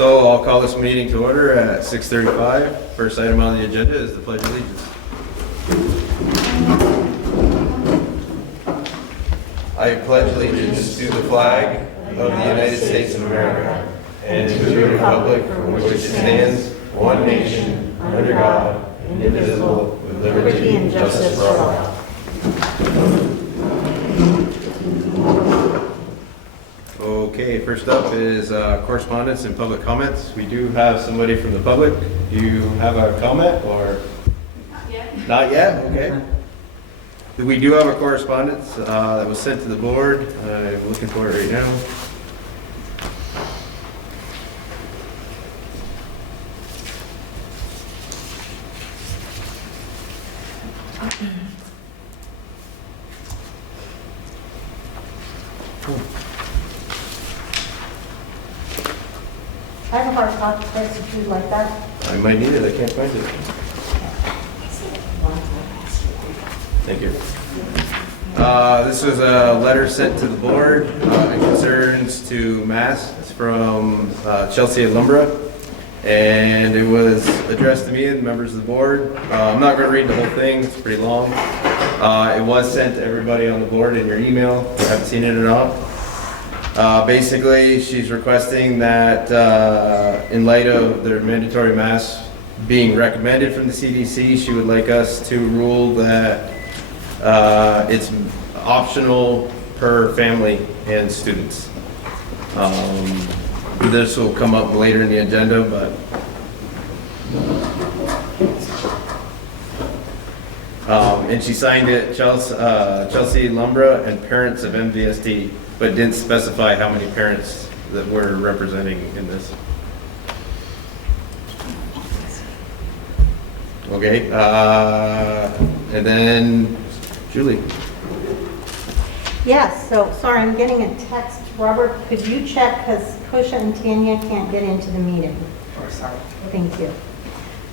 So I'll call this meeting to order at 6:35. First item on the agenda is the Pledge of Allegiance. I pledge allegiance to the flag of the United States of America and to the republic for which it stands, one nation, under God, indivisible, with liberty and justice for all. Okay, first up is correspondence and public comments. We do have somebody from the public. Do you have a comment or? Not yet. Not yet? Okay. We do have a correspondence that was sent to the board. I'm looking for it right now. I have a hard copy first if you'd like that. I might need it. I can't find it. Thank you. This was a letter sent to the board in concerns to Mass. It's from Chelsea and Lumbra, and it was addressed to me and members of the board. I'm not going to read the whole thing. It's pretty long. It was sent to everybody on the board in your email. If you haven't seen it or not. Basically, she's requesting that in light of their mandatory mask being recommended from the CDC, she would like us to rule that it's optional per family and students. This will come up later in the agenda, but and she signed it, Chelsea Lumbra and parents of Mvsd, but didn't specify how many parents that we're representing in this. Okay, and then Julie. Yes, so, sorry, I'm getting a text. Robert, could you check, because Kosha and Tanya can't get into the meeting. Sorry. Thank you.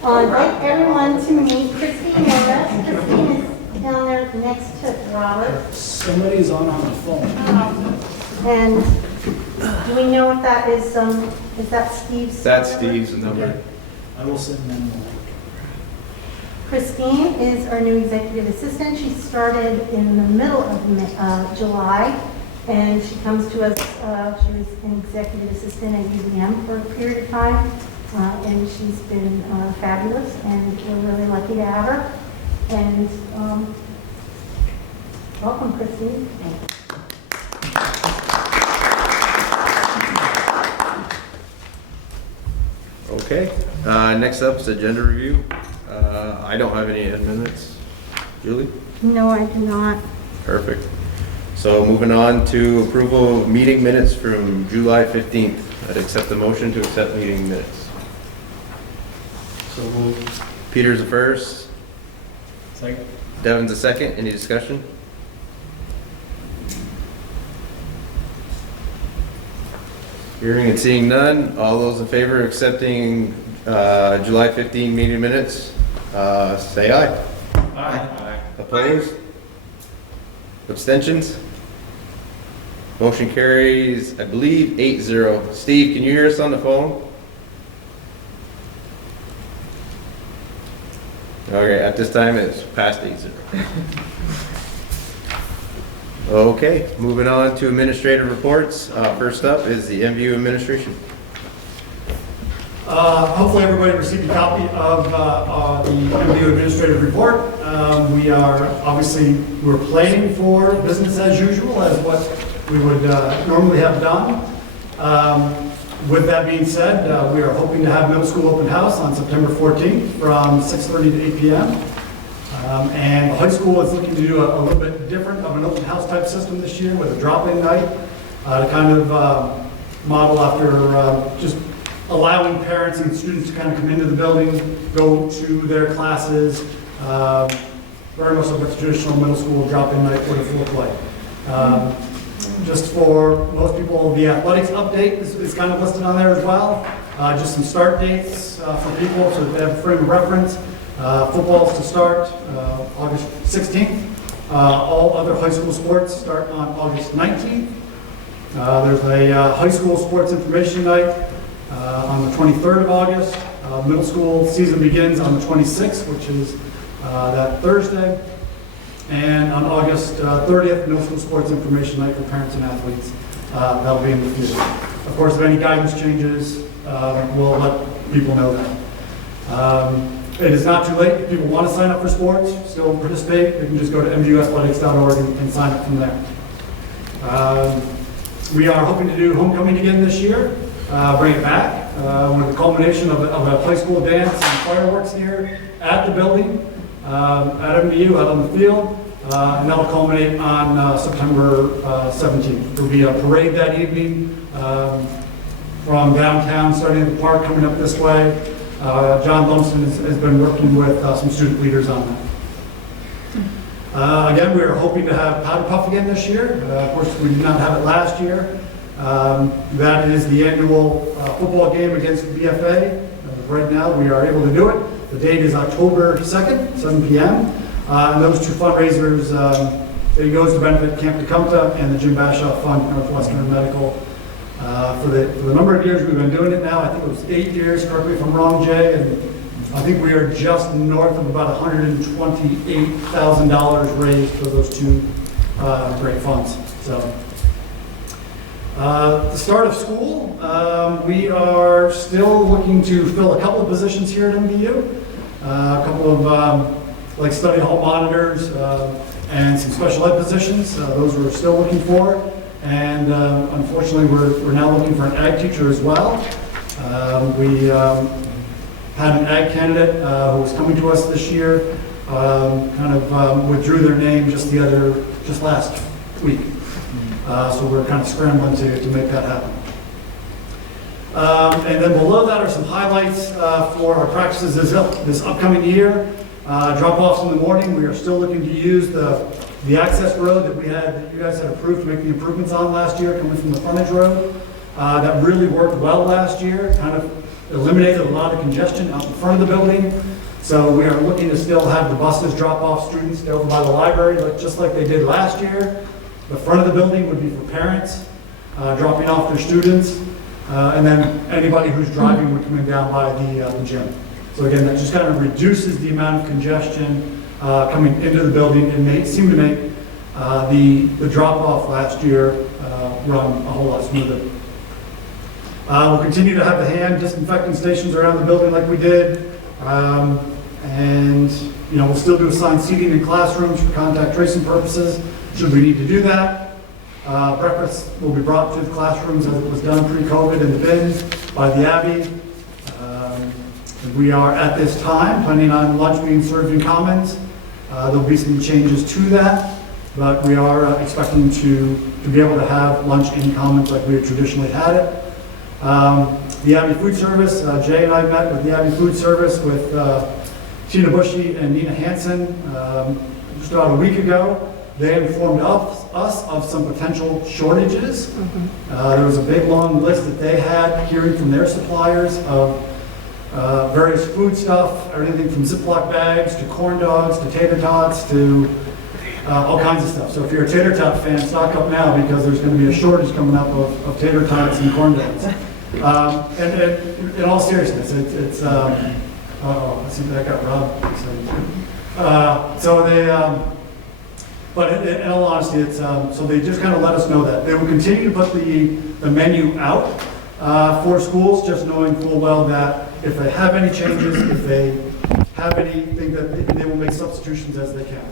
I'd like everyone to meet Christine Morris. Christine is down there next to Robert. Somebody's on the phone. And do we know if that is that Steve's? That's Steve's number. I will send them the link. Christine is our new executive assistant. She started in the middle of July, and she comes to us, she was an executive assistant at UVM for a period of time, and she's been fabulous, and we're really lucky to have her. And welcome, Christine. Okay, next up is agenda review. I don't have any amendments. Julie? No, I do not. Perfect. So moving on to approval of meeting minutes from July 15th. I'd accept the motion to accept meeting minutes. So we'll. Peter's the first. Second. Devin's the second. Any discussion? Hearing and seeing none. All those in favor of accepting July 15 meeting minutes, say aye. Aye. Opposed? Abstentions? Motion carries, I believe, 8-0. Steve, can you hear us on the phone? Okay, at this time it's past 8-0. Okay, moving on to administrative reports. First up is the MVU administration. Hopefully everybody received a copy of the MVU administrative report. We're planning for business as usual as what we would normally have done. With that being said, we are hoping to have middle school open house on September 14th from 6:30 to 8 p.m. And the high school is looking to do a little bit different of an open house type system this year with a drop-in night to kind of model after just allowing parents and students to kind of come into the building, go to their classes, very much like a traditional middle school drop-in night would have looked like. Just for most people, the athletics update is kind of listed on there as well. Just some start dates for people so that they have a frame of reference. Football is to start August 16th. All other high school sports start on August 19th. There's a high school sports information night on the 23rd of August. Middle school season begins on the 26th, which is that Thursday. And on August 30th, middle school sports information night for parents and athletes. That'll be in the future. Of course, if any guidance changes, we'll let people know that. It is not too late. If people want to sign up for sports, still participate, they can just go to mvsathletics.org and sign up from there. We are hoping to do homecoming again this year, bring it back with the culmination of a play school dance and fireworks here at the building, at MVU, out on the field, and that will culminate on September 17th. There will be a parade that evening from downtown, starting at the park, coming up this way. John Lumsden has been working with some student leaders on that. Again, we are hoping to have Powder Puff again this year. Of course, we did not have it last year. That is the annual football game against BFA. Right now, we are able to do it. The date is October 2nd, 7 p.m. And those two fundraisers, it goes to benefit Camp Tecumseh and the Jim Bashaw Fund, Northwestern Medical. For the number of years we've been doing it now, I think it was 8 years, correct me if I'm wrong, Jay, and I think we are just north of about $128,000 raised for those two great funds. So, the start of school, we are still looking to fill a couple of positions here at MVU, a couple of like study hall monitors and some special ed positions. Those we're still looking for. And unfortunately, we're now looking for an ag teacher as well. We had an ag candidate who was coming to us this year, withdrew their name just last week. So we're kind of scrambling to make that happen. And then below that are some highlights for our practices this upcoming year. Drop-offs in the morning. We are still looking to use the access road that you guys had approved to make the improvements on last year, coming from the frontage road. That really worked well last year, kind of eliminated a lot of congestion out in front of the building. So we are looking to still have the buses drop off students over by the library, just like they did last year. The front of the building would be for parents, dropping off their students, and then anybody who's driving would come in down by the gym. So again, that just kind of reduces the amount of congestion coming into the building and seemed to make the drop-off last year run a whole lot smoother. We'll continue to have the hand disinfecting stations around the building like we did. And we'll still do assigned seating in classrooms for contact tracing purposes, should we need to do that. Breakfast will be brought to the classrooms as it was done pre-COVID in the bins by the Abbey. We are at this time planning on lunch being served in Commons. There'll be some changes to that, but we are expecting to be able to have lunch in Commons like we have traditionally had it. The Abbey Food Service, Jay and I met with the Abbey Food Service with Tina Bushy and Nina Hansen just about a week ago. They informed us of some potential shortages. There was a big long list that they had hearing from their suppliers of various food stuff, everything from Ziploc bags to corn dogs to tater tots to all kinds of stuff. So if you're a tater tot fan, stock up now because there's going to be a shortage coming up of tater tots and corn dogs. And in all seriousness, it's I see that got robbed. But in all honesty, so they just kind of let us know that. They will continue to put the menu out for schools, just knowing full well that if they have any changes, if they have anything, that they will make substitutions as they can.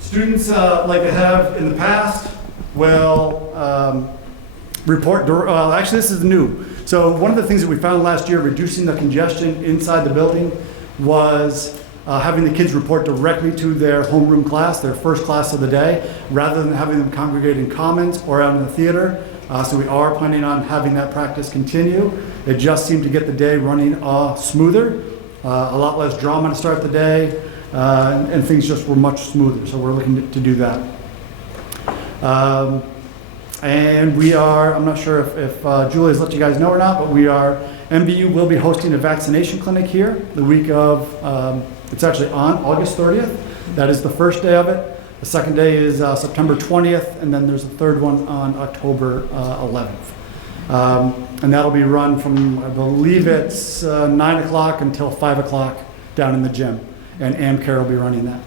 Students, like they have in the past, will report, actually this is new. So one of the things that we found last year, reducing the congestion inside the building, was having the kids report directly to their homeroom class, their first class of the day, rather than having them congregate in Commons or out in the theater. So we are planning on having that practice continue. It just seemed to get the day running smoother, a lot less drama to start the day, and things just were much smoother. So we're looking to do that. And we are, I'm not sure if Julie has let you guys know or not, but MVU will be hosting a vaccination clinic here the week of, it's actually on August 30th. That is the first day of it. The second day is September 20th, and then there's a third one on October 11th. And that'll be run from, I believe it's 9 o'clock until 5 o'clock down in the gym. And AmCare will be running that.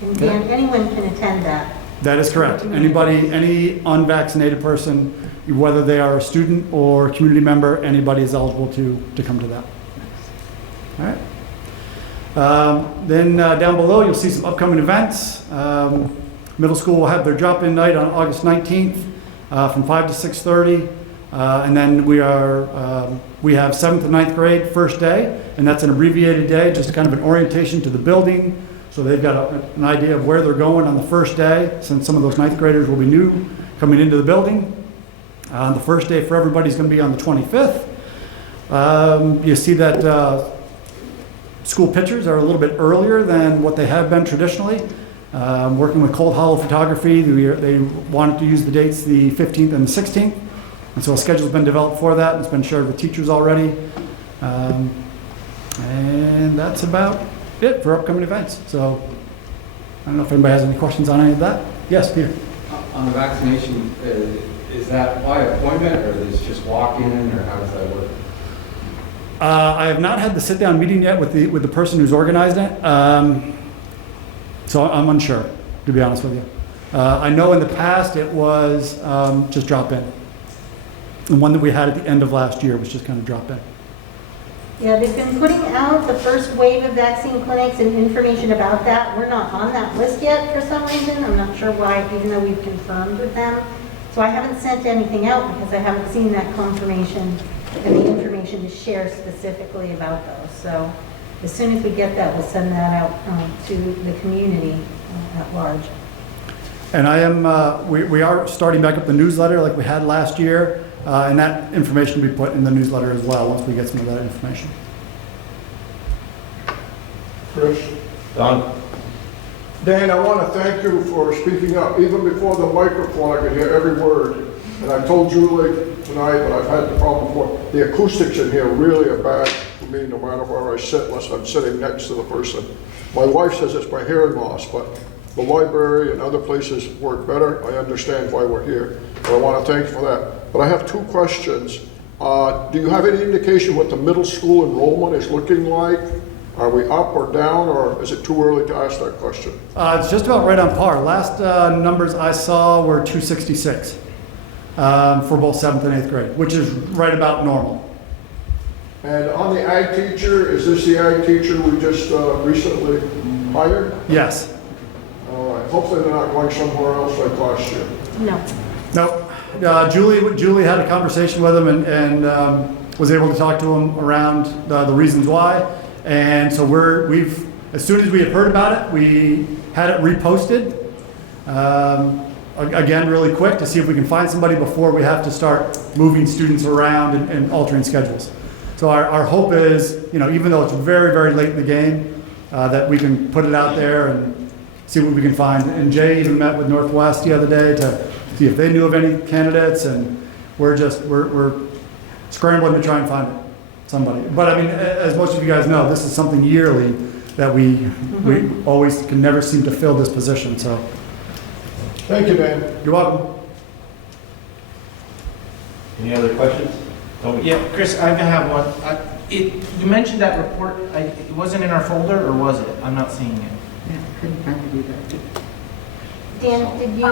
And Dan, anyone can attend that. That is correct. Anybody, any unvaccinated person, whether they are a student or community member, anybody is eligible to come to that. All right. Then down below, you'll see some upcoming events. Middle school will have their drop-in night on August 19th from 5 to 6:30. And then we have 7th and 9th grade first day, and that's an abbreviated day, just kind of an orientation to the building. So they've got an idea of where they're going on the first day, since some of those 9th graders will be new coming into the building. The first day for everybody is going to be on the 25th. You see that school pictures are a little bit earlier than what they have been traditionally. Working with Cold Hollow Photography, they wanted to use the dates the 15th and the 16th. And so a schedule's been developed for that. It's been shared with teachers already. And that's about it for upcoming events. So I don't know if anybody has any questions on any of that. Yes, Peter. On the vaccination, is that by appointment or is it just walk-in or how does that work? I have not had the sit-down meeting yet with the person who's organized it. So I'm unsure, to be honest with you. I know in the past it was just drop in. The one that we had at the end of last year was just kind of drop in. Yeah, they've been putting out the first wave of vaccine clinics and information about that. We're not on that list yet for some reason. I'm not sure why, even though we've confirmed with them. So I haven't sent anything out because I haven't seen that confirmation and the information to share specifically about those. So as soon as we get that, we'll send that out to the community at large. And we are starting back up the newsletter like we had last year. And that information will be put in the newsletter as well once we get some of that information. Chris? Don? Dan, I want to thank you for speaking up. Even before the microphone, I could hear every word. And I told Julie tonight, but I've had the problem before. The acoustics in here really are bad for me, no matter where I sit, unless I'm sitting next to the person. My wife says it's my hearing loss, but the library and other places work better. I understand why we're here. But I want to thank you for that. But I have two questions. Do you have any indication what the middle school enrollment is looking like? Are we up or down, or is it too early to ask that question? It's just about right on par. Last numbers I saw were 266 for both 7th and 8th grade, which is right about normal. And on the ag teacher, is this the ag teacher we just recently hired? Yes. All right. Hopefully they're not going somewhere else like last year. No. Nope. Julie had a conversation with him and was able to talk to him around the reasons why. And so we've as soon as we had heard about it, we had it reposted again really quick to see if we can find somebody before we have to start moving students around and altering schedules. So our hope is, even though it's very, very late in the game, that we can put it out there and see what we can find. And Jay even met with Northwest the other day to see if they knew of any candidates, and we're scrambling to try and find somebody. But I mean, as most of you guys know, this is something yearly that we always can never seem to fill this position. So Thank you, Dan. you're welcome. Any other questions? Tony? Yeah, Chris, I have one. You mentioned that report, it wasn't in our folder, or was it? I'm not seeing it. Dan, did you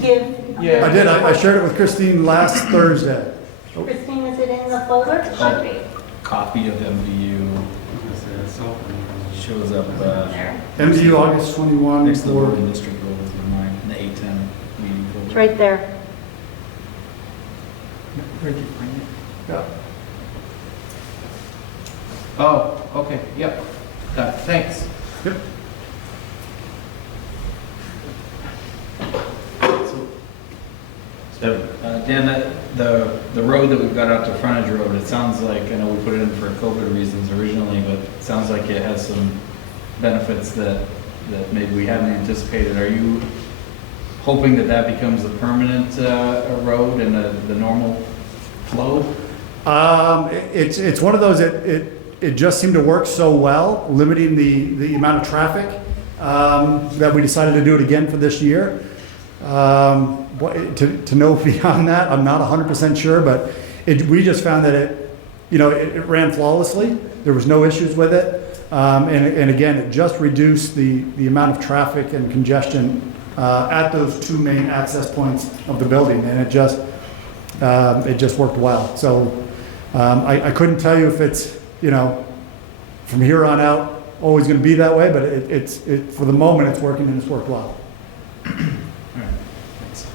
give? Yeah. I did. I shared it with Christine last Thursday. Christine, is it in the folder? Should be. Copy of MVU shows up MDU August 21 next to the for Oregon District goals in mine, the A10 meeting folder. It's right there. yeah. Oh, okay, yep. Got it. Thanks. Yep. Dan, the road that we've got out to frontage road, it sounds like, I know we put it in for COVID reasons originally, but it sounds like it has some benefits that maybe we hadn't anticipated. Are you hoping that becomes a permanent road and the normal flow? It's one of those, it just seemed to work so well, limiting the amount of traffic that we decided to do it again for this year. To know beyond that, I'm not 100% sure, but we just found that it ran flawlessly. There was no issues with it. And again, it just reduced the amount of traffic and congestion at those two main access points of the building, and it just worked well. So I couldn't tell you if it's, from here on out, always going to be that way, but it's for the moment, it's working and it's worked well. All right, thanks.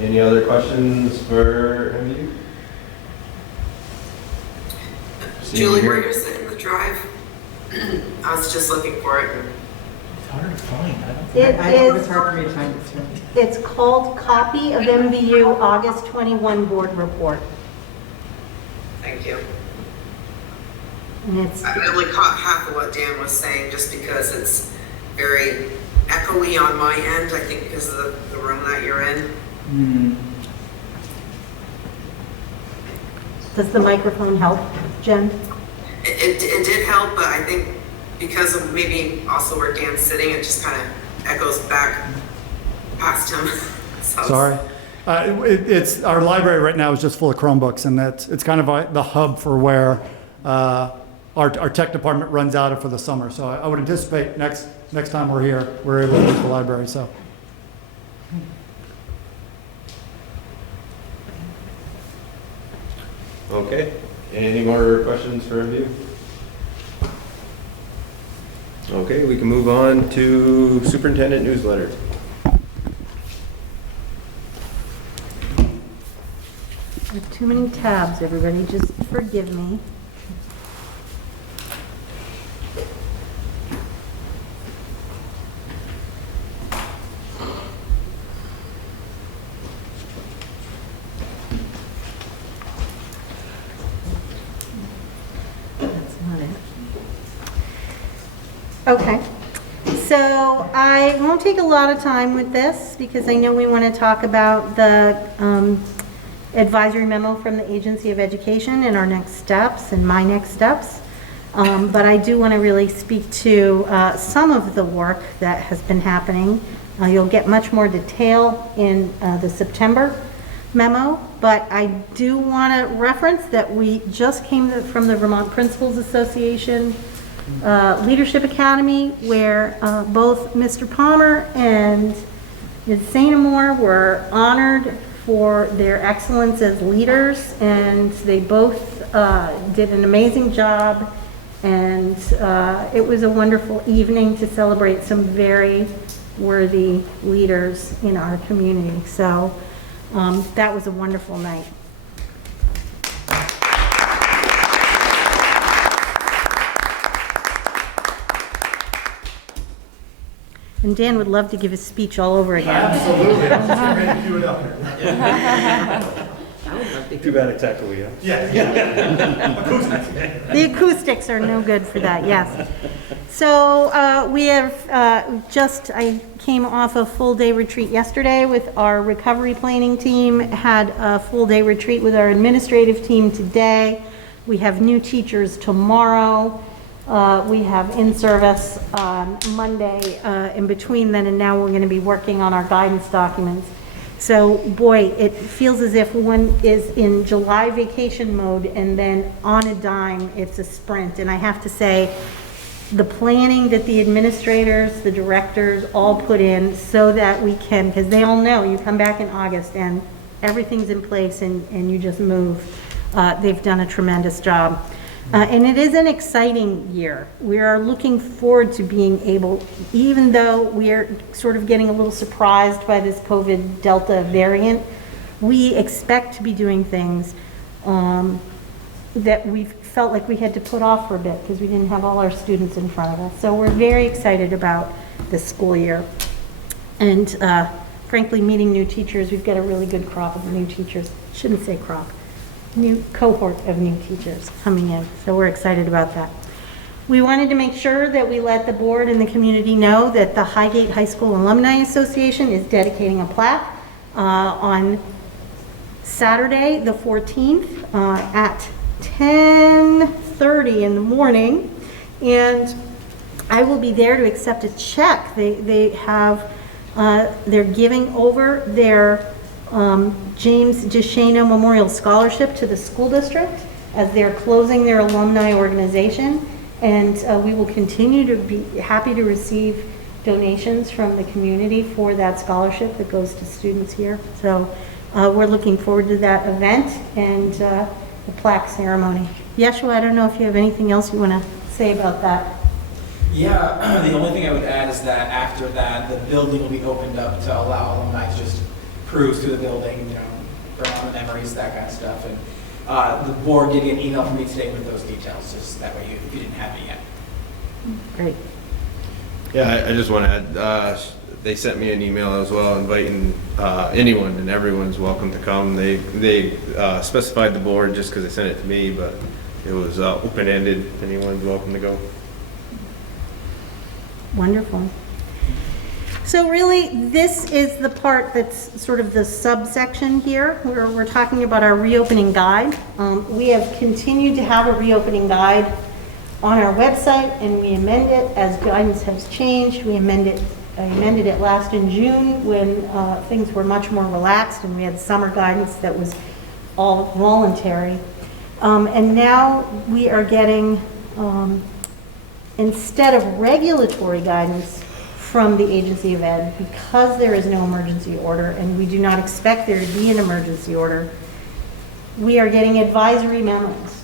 Any other questions for MU? Julie, where is it in the drive? I was just looking for it. It's hard to find. It's hard for me to find it. It's called Copy of MVU August 21 Board Report. Thank you. And it's, I only caught half of what Dan was saying just because it's very echoey on my end, I think because of the room that you're in. does the microphone help, Jen? It did help, but I think because of maybe also where Dan's sitting, it just kind of echoes back past him. So Sorry. It's our library right now is just full of Chromebooks, and it's kind of the hub for where our tech department runs out of for the summer. So I would anticipate next time we're here, we're able to use the library. So. Okay, any more questions for review? Okay, we can move on to superintendent newsletter. There are too many tabs, everybody, just forgive me. That's not it. Okay, so I won't take a lot of time with this because I know we want to talk about the advisory memo from the Agency of Education and our next steps and my next steps. But I do want to really speak to some of the work that has been happening. You'll get much more detail in the September memo, but I do want to reference that we just came from the Vermont Principals Association Leadership Academy, where both Mr. Palmer and Ms. Sainamore were honored for their excellence as leaders, and they both did an amazing job, and it was a wonderful evening to celebrate some very worthy leaders in our community. So that was a wonderful night. And Dan would love to give his speech all over again. Absolutely. I'm ready to do it up here. Too bad it's echoey, huh? Yeah. The acoustics are no good for that, yes. So we have I came off a full-day retreat yesterday with our recovery planning team, had a full-day retreat with our administrative team today. We have new teachers tomorrow. We have in-service on Monday. In between then and now, we're going to be working on our guidance documents. So, boy, it feels as if one is in July vacation mode and then on a dime, it's a sprint. And I have to say, the planning that the administrators, the directors all put in so that we can, because they all know you come back in August and everything's in place and you just move. They've done a tremendous job. And it is an exciting year. We are looking forward to being able, even though we are sort of getting a little surprised by this COVID Delta variant, we expect to be doing things that we felt like we had to put off for a bit because we didn't have all our students in front of us. So we're very excited about this school year. And frankly, meeting new teachers, we've got a really good crop of new teachers. Shouldn't say crop. New cohort of new teachers coming in, so we're excited about that. We wanted to make sure that we let the board and the community know that the Highgate High School Alumni Association is dedicating a plaque on Saturday the 14th at 10:30 in the morning, and I will be there to accept a check. They have, they're giving over their James DeShano Memorial Scholarship to the school district as they're closing their alumni organization. And we will continue to be happy to receive donations from the community for that scholarship that goes to students here. So we're looking forward to that event and the plaque ceremony. Yeshua, I don't know if you have anything else you want to say about that. Yeah, the only thing I would add is that after that, the building will be opened up to allow alumni to just cruise through the building, you know, bring on the memories, that kind of stuff. And the board did get an email from me today with those details, just that way if you didn't have it yet. Great. Yeah, I just want to add, they sent me an email as well inviting anyone, and everyone's welcome to come. They specified the board just because they sent it to me, but it was open-ended. Anyone's welcome to go. Wonderful. So really, this is the part that's sort of the subsection here, where we're talking about our reopening guide. We have continued to have a reopening guide on our website, and we amend it as guidance has changed. I amended it last in June when things were much more relaxed and we had summer guidance that was all voluntary. And now we are getting, instead of regulatory guidance from the Agency of Ed, because there is no emergency order and we do not expect there to be an emergency order, we are getting advisory memos.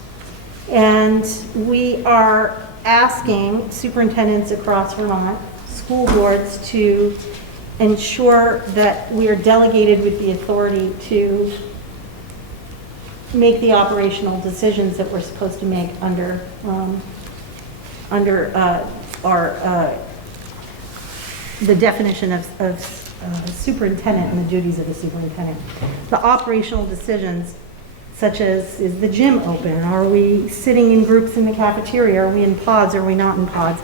And we are asking superintendents across Vermont, school boards, to ensure that we are delegated with the authority to make the operational decisions that we're supposed to make under the definition of superintendent and the duties of the superintendent. The operational decisions, such as, is the gym open? Are we sitting in groups in the cafeteria? Are we in pods? Are we not in pods?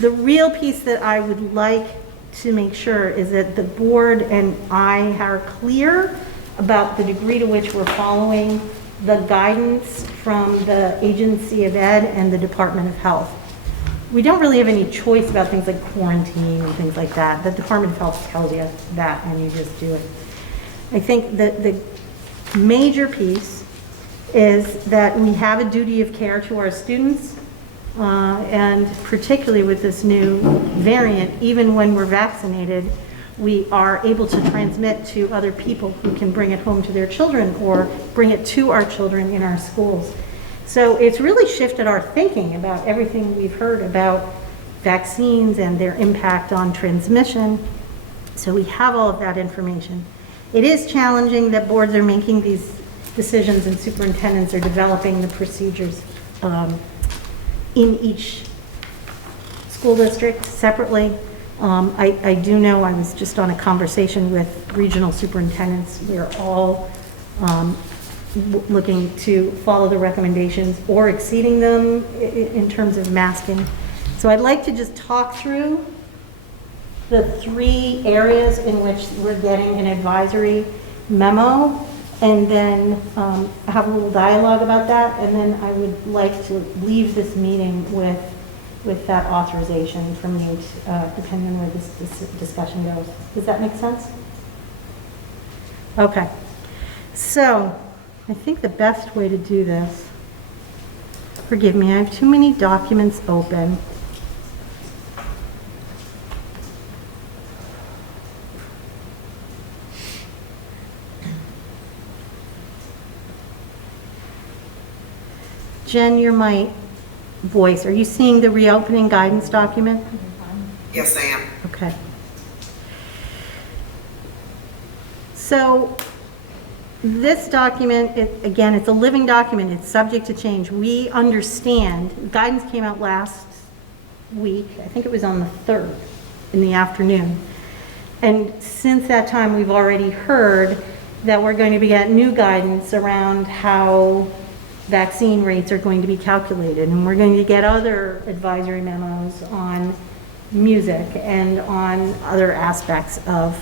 The real piece that I would like to make sure is that the board and I are clear about the degree to which we're following the guidance from the Agency of Ed and the Department of Health. We don't really have any choice about things like quarantine and things like that. The Department of Health tells you that and you just do it. I think that the major piece is that we have a duty of care to our students, and particularly with this new variant, even when we're vaccinated, we are able to transmit to other people who can bring it home to their children or bring it to our children in our schools. So it's really shifted our thinking about everything we've heard about vaccines and their impact on transmission. So we have all of that information. It is challenging that boards are making these decisions and superintendents are developing the procedures in each school district separately. I do know, I was just on a conversation with regional superintendents. We're all looking to follow the recommendations or exceeding them in terms of masking. So I'd like to just talk through the 3 areas in which we're getting an advisory memo, and then have a little dialogue about that, and then I would like to leave this meeting with that authorization from you, depending on where this discussion goes. Does that make sense? Okay. So I think the best way to do this, forgive me, I have too many documents open. Jen, you're my voice. Are you seeing the reopening guidance document? Yes, I am. Okay. So this document, again, it's a living document. It's subject to change. We understand, guidance came out last week. I think it was on the 3rd in the afternoon. And since that time, we've already heard that we're going to get new guidance around how vaccine rates are going to be calculated, and we're going to get other advisory memos on music and on other aspects of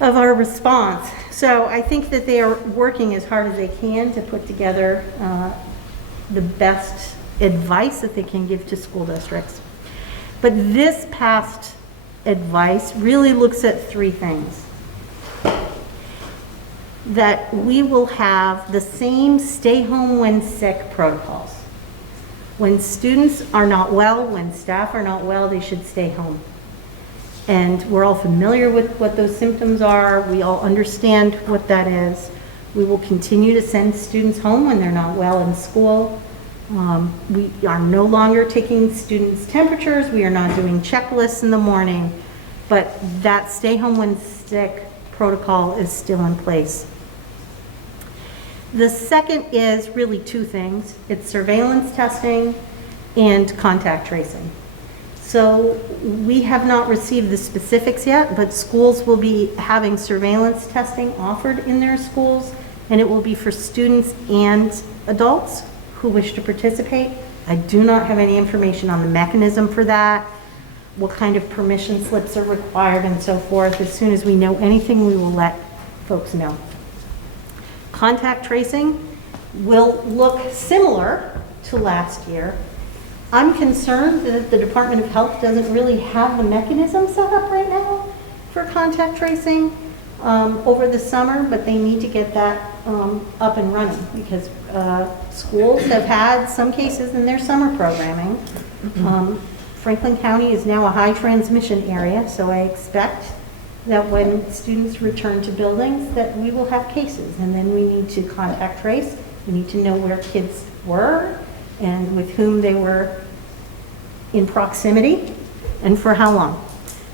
our response. So I think that they are working as hard as they can to put together the best advice that they can give to school districts. But this past advice really looks at three things. That we will have the same stay home when sick protocols. When students are not well, when staff are not well, they should stay home. And we're all familiar with what those symptoms are. We all understand what that is. We will continue to send students home when they're not well in school. We are no longer taking students' temperatures. We are not doing checklists in the morning. But that stay home when sick protocol is still in place. The second is really two things. It's surveillance testing and contact tracing. So we have not received the specifics yet, but schools will be having surveillance testing offered in their schools, and it will be for students and adults who wish to participate. I do not have any information on the mechanism for that, what kind of permission slips are required and so forth. As soon as we know anything, we will let folks know. Contact tracing will look similar to last year. I'm concerned that the Department of Health doesn't really have the mechanism set up right now for contact tracing over the summer, but they need to get that up and running because schools have had some cases in their summer programming. Franklin County is now a high transmission area, so I expect that when students return to buildings that we will have cases, and then we need to contact trace. We need to know where kids were and with whom they were in proximity and for how long.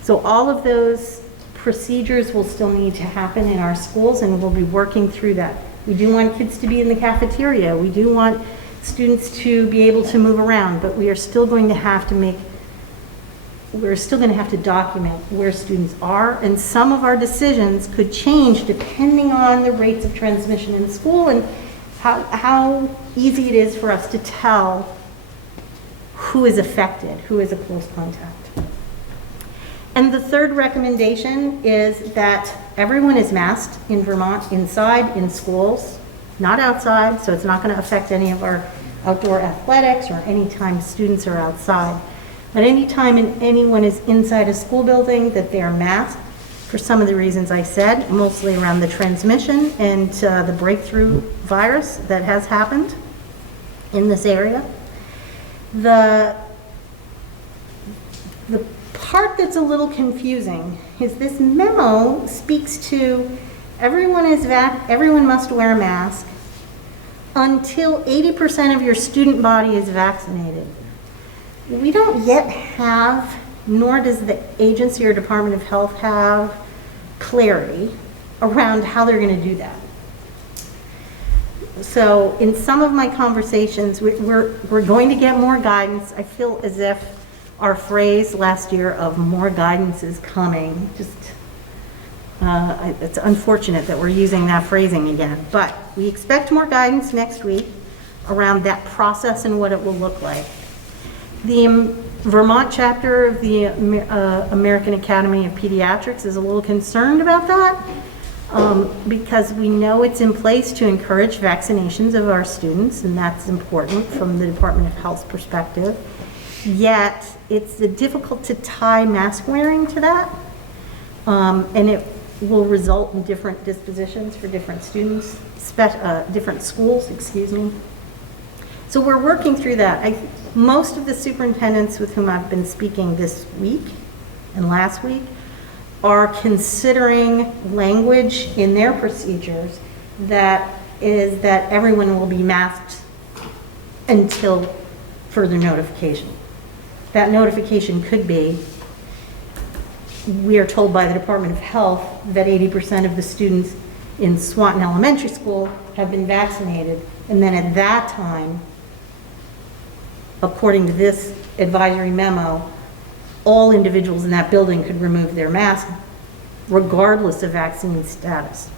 So all of those procedures will still need to happen in our schools, and we'll be working through that. We do want kids to be in the cafeteria. We do want students to be able to move around, but we are still going to have to document where students are, and some of our decisions could change depending on the rates of transmission in school and how easy it is for us to tell who is affected, who is a close contact. And the third recommendation is that everyone is masked in Vermont, inside, in schools, not outside, so it's not going to affect any of our outdoor athletics or any time students are outside. But any time anyone is inside a school building, that they are masked for some of the reasons I said, mostly around the transmission and the breakthrough virus that has happened in this area. The part that's a little confusing is this memo speaks to everyone must wear a mask until 80% of your student body is vaccinated. We don't yet have, nor does the agency or Department of Health have, clarity around how they're going to do that. So in some of my conversations, we're going to get more guidance. I feel as if our phrase last year of more guidance is coming, it's unfortunate that we're using that phrasing again, but we expect more guidance next week around that process and what it will look like. The Vermont chapter of the American Academy of Pediatrics is a little concerned about that because we know it's in place to encourage vaccinations of our students, and that's important from the Department of Health's perspective. Yet, it's difficult to tie mask wearing to that, and it will result in different dispositions for different students, different schools, excuse me. So we're working through that. Most of the superintendents with whom I've been speaking this week and last week are considering language in their procedures that is that everyone will be masked until further notification. That notification could be, we are told by the Department of Health that 80% of the students in Swanton Elementary School have been vaccinated, and then at that time, according to this advisory memo, all individuals in that building could remove their mask regardless of vaccine status.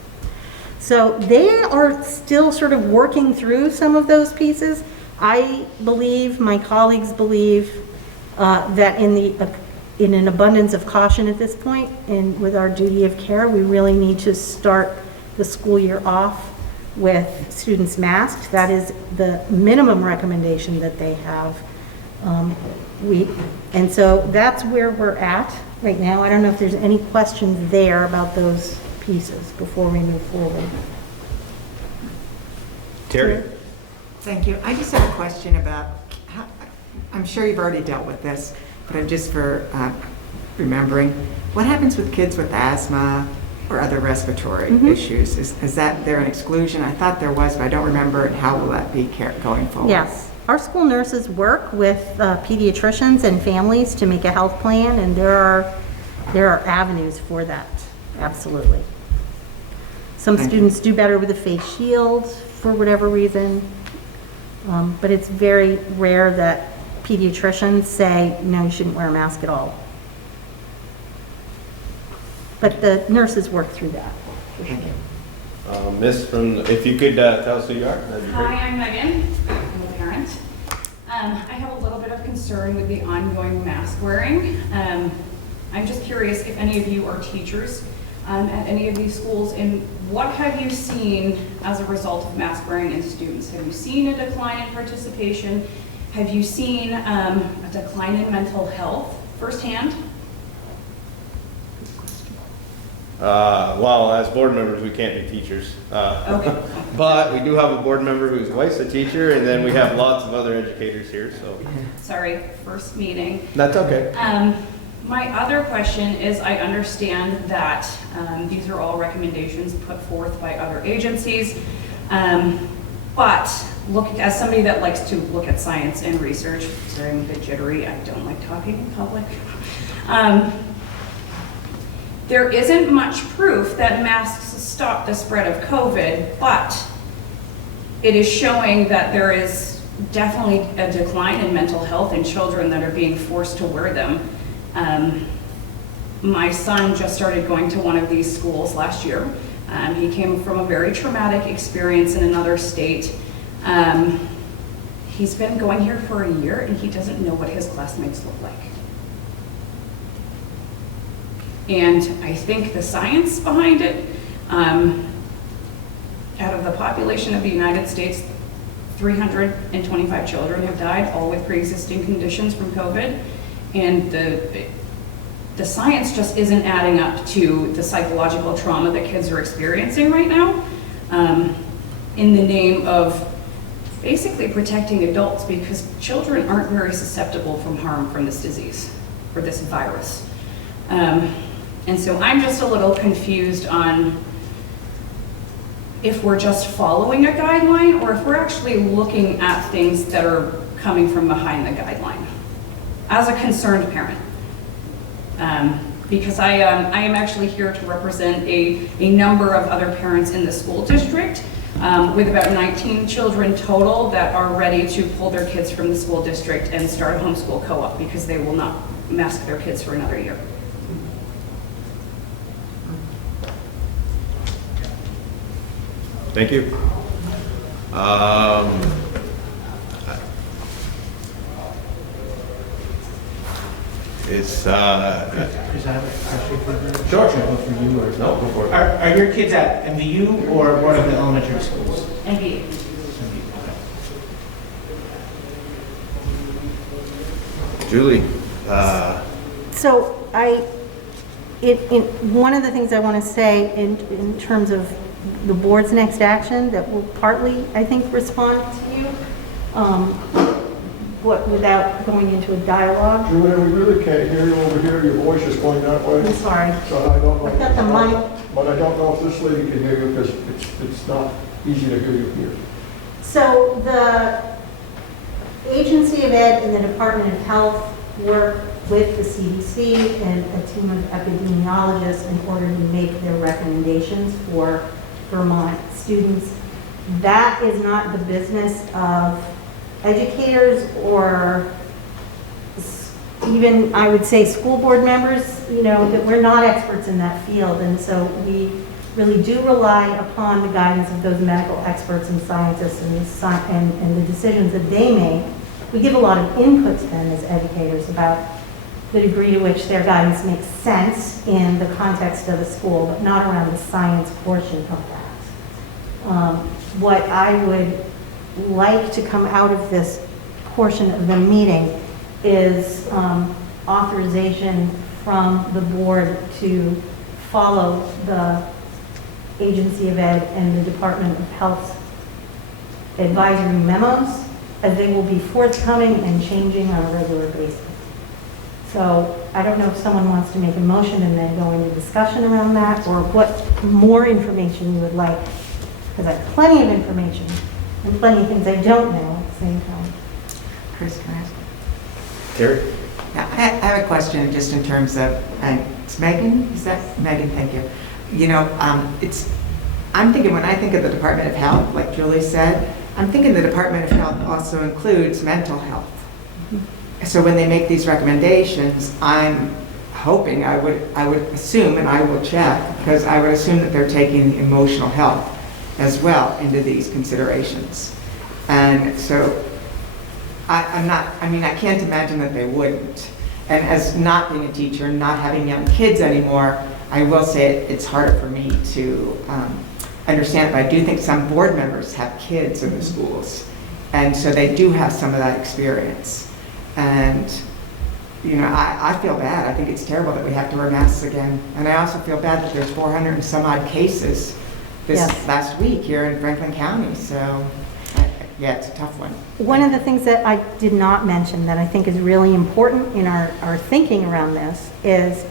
So they are still sort of working through some of those pieces. I believe, my colleagues believe, that in an abundance of caution at this point, and with our duty of care, we really need to start the school year off with students masked. That is the minimum recommendation that they have. And so that's where we're at right now. I don't know if there's any questions there about those pieces before we move forward. Terry? Thank you. I just have a question about, I'm sure you've already dealt with this, but I'm just for remembering, what happens with kids with asthma or other respiratory issues? Is that there an exclusion? I thought there was, but I don't remember. How will that be going forward? Yes. Our school nurses work with pediatricians and families to make a health plan, and there are avenues for that, absolutely. Some students do better with a face shield for whatever reason, but it's very rare that pediatricians say, no, you shouldn't wear a mask at all. But the nurses work through that. For sure. Miss, if you could tell us who you are, that'd be great. Hi, I'm Megan. I'm a parent. I have a little bit of concern with the ongoing mask wearing. I'm just curious if any of you are teachers at any of these schools, and what have you seen as a result of mask wearing in students? Have you seen a decline in participation? Have you seen a decline in mental health firsthand? Well, as board members, we can't be teachers. Okay. But we do have a board member whose wife's a teacher, and then we have lots of other educators here, so. Sorry, first meeting. That's okay. My other question is, I understand that these are all recommendations put forth by other agencies, but as somebody that likes to look at science and research, sorry, I'm a bit jittery, I don't like talking in public. There isn't much proof that masks stop the spread of COVID, but it is showing that there is definitely a decline in mental health in children that are being forced to wear them. My son just started going to one of these schools last year. He came from a very traumatic experience in another state. He's been going here for a year and he doesn't know what his classmates look like. And I think the science behind it, out of the population of the United States, 325 children have died, all with pre-existing conditions from COVID. And the science just isn't adding up to the psychological trauma that kids are experiencing right now, in the name of basically protecting adults, because children aren't very susceptible from harm from this disease or this virus. And so I'm just a little confused on if we're just following a guideline or if we're actually looking at things that are coming from behind the guideline as a concerned parent. Because I am actually here to represent a number of other parents in the school district, with about 19 children total that are ready to pull their kids from the school district and start a homeschool co-op because they will not mask their kids for another year. Thank you. Chris, I have a question for you. Sure. Should I go for you or? No, go for it. Are your kids at MVU or one of the elementary schools? MVU. Julie. So one of the things I want to say in terms of the board's next action that will partly, I think, respond to you, without going into a dialogue. Julia, we really can't hear you over here. Your voice is going that way. I'm sorry. So I don't know. I've got the mic. But I don't know if this lady can hear you because it's not easy to hear you here. So the Agency of Ed and the Department of Health work with the CDC and a team of epidemiologists in order to make their recommendations for Vermont students. That is not the business of educators or even, I would say, school board members. You know, that we're not experts in that field, and so we really do rely upon the guidance of those medical experts and scientists and the decisions that they make. We give a lot of input to them as educators about the degree to which their guidance makes sense in the context of the school, but not around the science portion of that. what I would like to come out of this portion of the meeting is authorization from the board to follow the Agency of Ed and the Department of Health's advisory memos, as they will be forthcoming and changing on a regular basis. So I don't know if someone wants to make a motion and then go into discussion around that, or what more information you would like, because I have plenty of information and plenty of things I don't know at the same time. Chris, can I ask? Terry? Yeah, I have a question just in terms of, it's Megan, is that? Megan, thank you. You know, I'm thinking, when I think of the Department of Health, like Julie said, I'm thinking the Department of Health also includes mental health. So when they make these recommendations, I'm hoping, I would assume, and I will check, because I would assume that they're taking emotional health as well into these considerations. And so I can't imagine that they wouldn't. And as not being a teacher, not having young kids anymore, I will say it's harder for me to understand, but I do think some board members have kids in the schools. And so they do have some of that experience. And, you know, I feel bad. I think it's terrible that we have to wear masks again. And I also feel bad that there's 400 and some odd cases this last week here in Franklin County. So, yeah, it's a tough one. One of the things that I did not mention that I think is really important in our thinking around this is,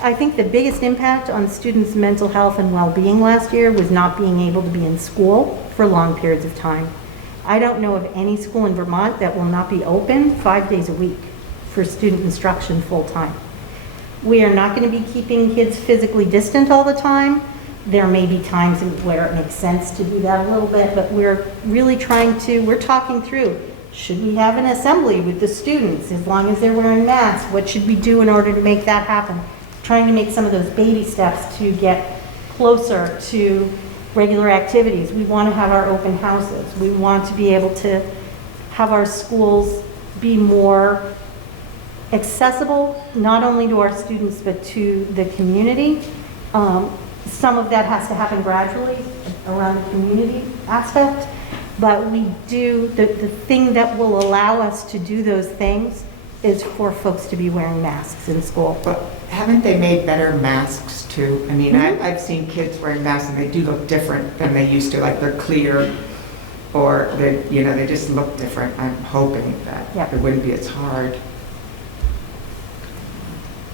I think the biggest impact on students' mental health and well-being last year was not being able to be in school for long periods of time. I don't know of any school in Vermont that will not be open 5 days a week for student instruction full-time. We are not going to be keeping kids physically distant all the time. There may be times where it makes sense to do that a little bit, but we're really we're talking through, should we have an assembly with the students as long as they're wearing masks? What should we do in order to make that happen? Trying to make some of those baby steps to get closer to regular activities. We want to have our open houses. We want to be able to have our schools be more accessible, not only to our students, but to the community. Some of that has to happen gradually around the community aspect, but we do, the thing that will allow us to do those things is for folks to be wearing masks in school. But haven't they made better masks too? I mean, I've seen kids wearing masks and they do look different than they used to, like they're clear, or they just look different. I'm hoping that it wouldn't be as hard.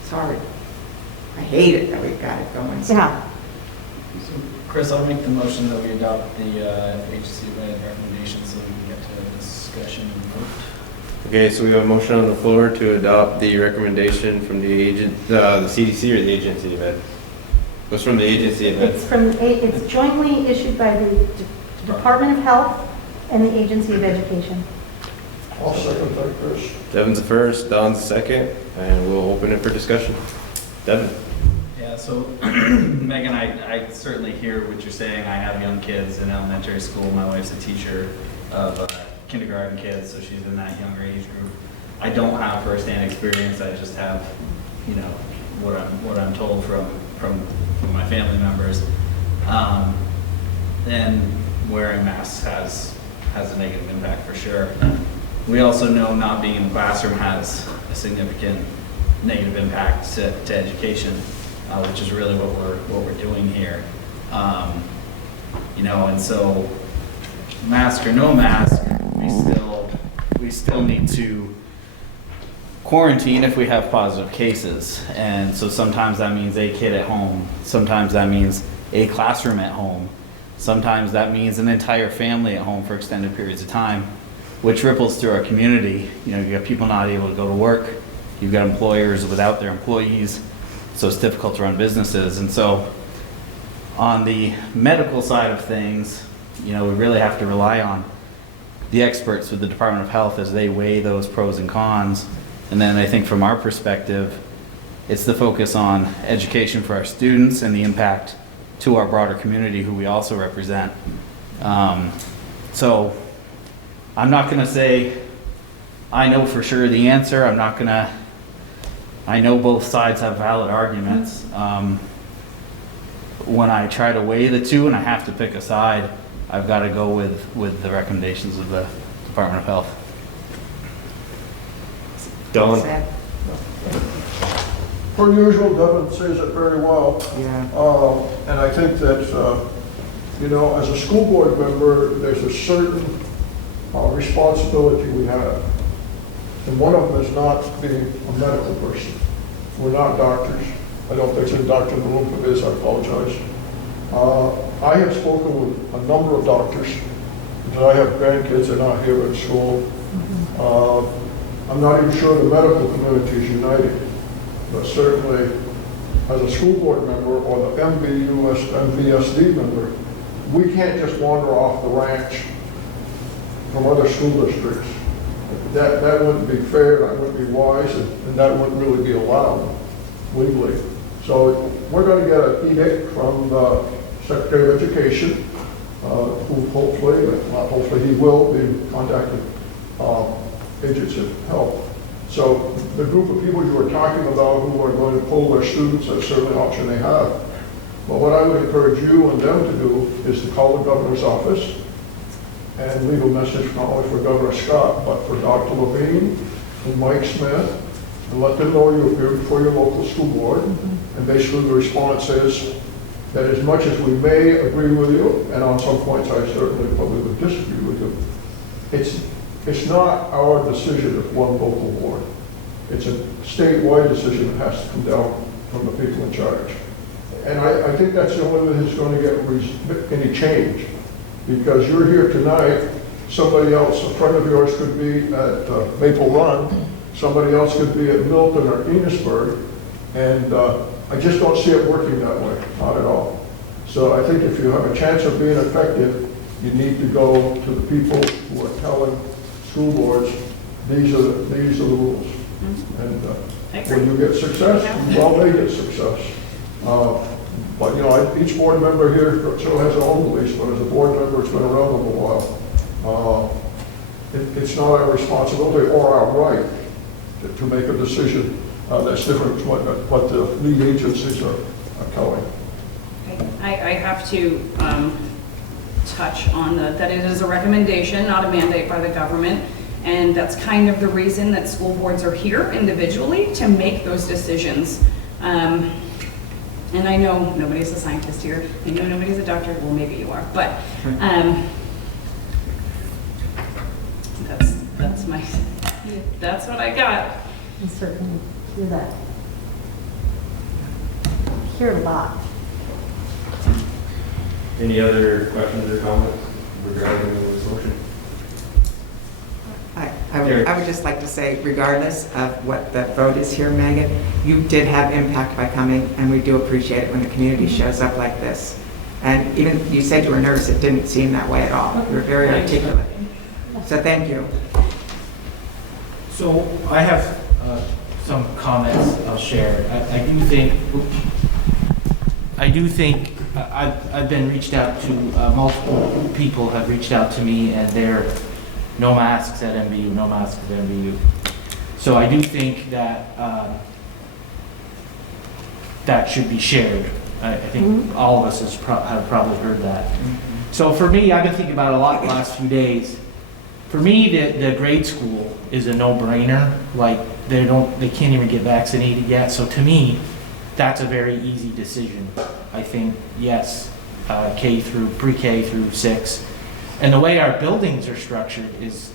It's hard. I hate it that we've got it going. Yeah. So, Chris, I'll make the motion that we adopt the agency of Ed recommendations so we can get to discussion and vote. Okay, so we have a motion on the floor to adopt the recommendation from the CDC or the Agency of Ed? It was from the Agency of Ed. It's jointly issued by the Department of Health and the Agency of Education. I'll second that, Chris. Devin's the first, Don's the second, and we'll open it for discussion. Devin? Yeah, so Megan, I certainly hear what you're saying. I have young kids in elementary school. My wife's a teacher of kindergarten kids, so she's in that younger age group. I don't have firsthand experience. I just have, what I'm told from my family members. And wearing masks has a negative impact for sure. We also know not being in the classroom has a negative impact to education, which is really what we're doing here. And so mask or no mask, we still need to quarantine if we have positive cases. And so sometimes that means a kid at home, sometimes that means a classroom at home, sometimes that means an entire family at home for extended periods of time, which ripples through our community. You got people not able to go to work, you've got employers without their employees, so it's difficult to run businesses. And so on the medical side of things, we really have to rely on the experts with the Department of Health as they weigh those pros and cons. And then I think from our perspective, it's the focus on education for our students and the impact to our broader community who we also represent. So I'm not gonna say I know for sure the answer. I know both sides have valid arguments. When I try to weigh the two and I have to pick a side, I've got to go with the recommendations of the Department of Health. Don? Sad. Per usual, Devin says it very well. Yeah. And I think that, you know, as a school board member, there's a certain responsibility we have. And one of them is not being a medical person. We're not doctors. I don't think there's a doctor in the room for this, I apologize. I have spoken with a number of doctors, because I have grandkids that are not here at school. I'm not even sure the medical community is united, but certainly as a school board member or the Mvsd member, we can't just wander off the ranch from other school districts. That wouldn't be fair, that wouldn't be wise, and that wouldn't really be allowed legally. So we're going to get an edict from the Secretary of Education, who hopefully, not hopefully, he will be contacting agents of health. So the group of people you were talking about who are going to pull their students, that's certainly an option they have. But what I would encourage you and them to do is to call the governor's office and leave a message not only for Governor Scott, but for Dr. Levine and Mike Smith, and let them know you appeared before your local school board. And basically the response is that as much as we may agree with you, and on some points I certainly probably would disagree with you, it's not our decision of one local board. It's a statewide decision that has to come down from the people in charge. And I think that's the only way that's going to get any change. Because you're here tonight, somebody else, a friend of yours could be at Maple Run, somebody else could be at Milton or Enosburg, and I just don't see it working that way, not at all. So I think if you have a chance of being effective, you need to go to the people who are telling school boards, these are the rules. And when you get success, well, they get success. But you know, each board member here still has their own beliefs, but as a board member, it's been around a little while. It's not our responsibility or our right to make a decision that's different from what the lead agencies are telling. I have to touch on that it is a recommendation, not a mandate by the government. And that's kind of the reason that school boards are here individually, to make those decisions. And I know nobody's a scientist here. I know nobody's a doctor. Well, maybe you are, but that's what I got. And certainly hear that. Hear a lot. Any other questions or comments regarding this motion? I would just like to say, regardless of what the vote is here, Megan, you did have impact by coming, and we do appreciate it when the community shows up like this. And even you said you were nervous, it didn't seem that way at all. You were very articulate. So thank you. So I have some comments I'll share. I do think I've been reached out to, multiple people have reached out to me, and they're no masks at MVU, no masks at MVU. So I do think that that should be shared. I think all of us have probably heard that. So for me, I've been thinking about it a lot the last few days. For me, the grade school is a no-brainer. Like they can't even get vaccinated yet. So to me, that's a very easy decision. I think yes, pre-K through 6. And the way our buildings are structured is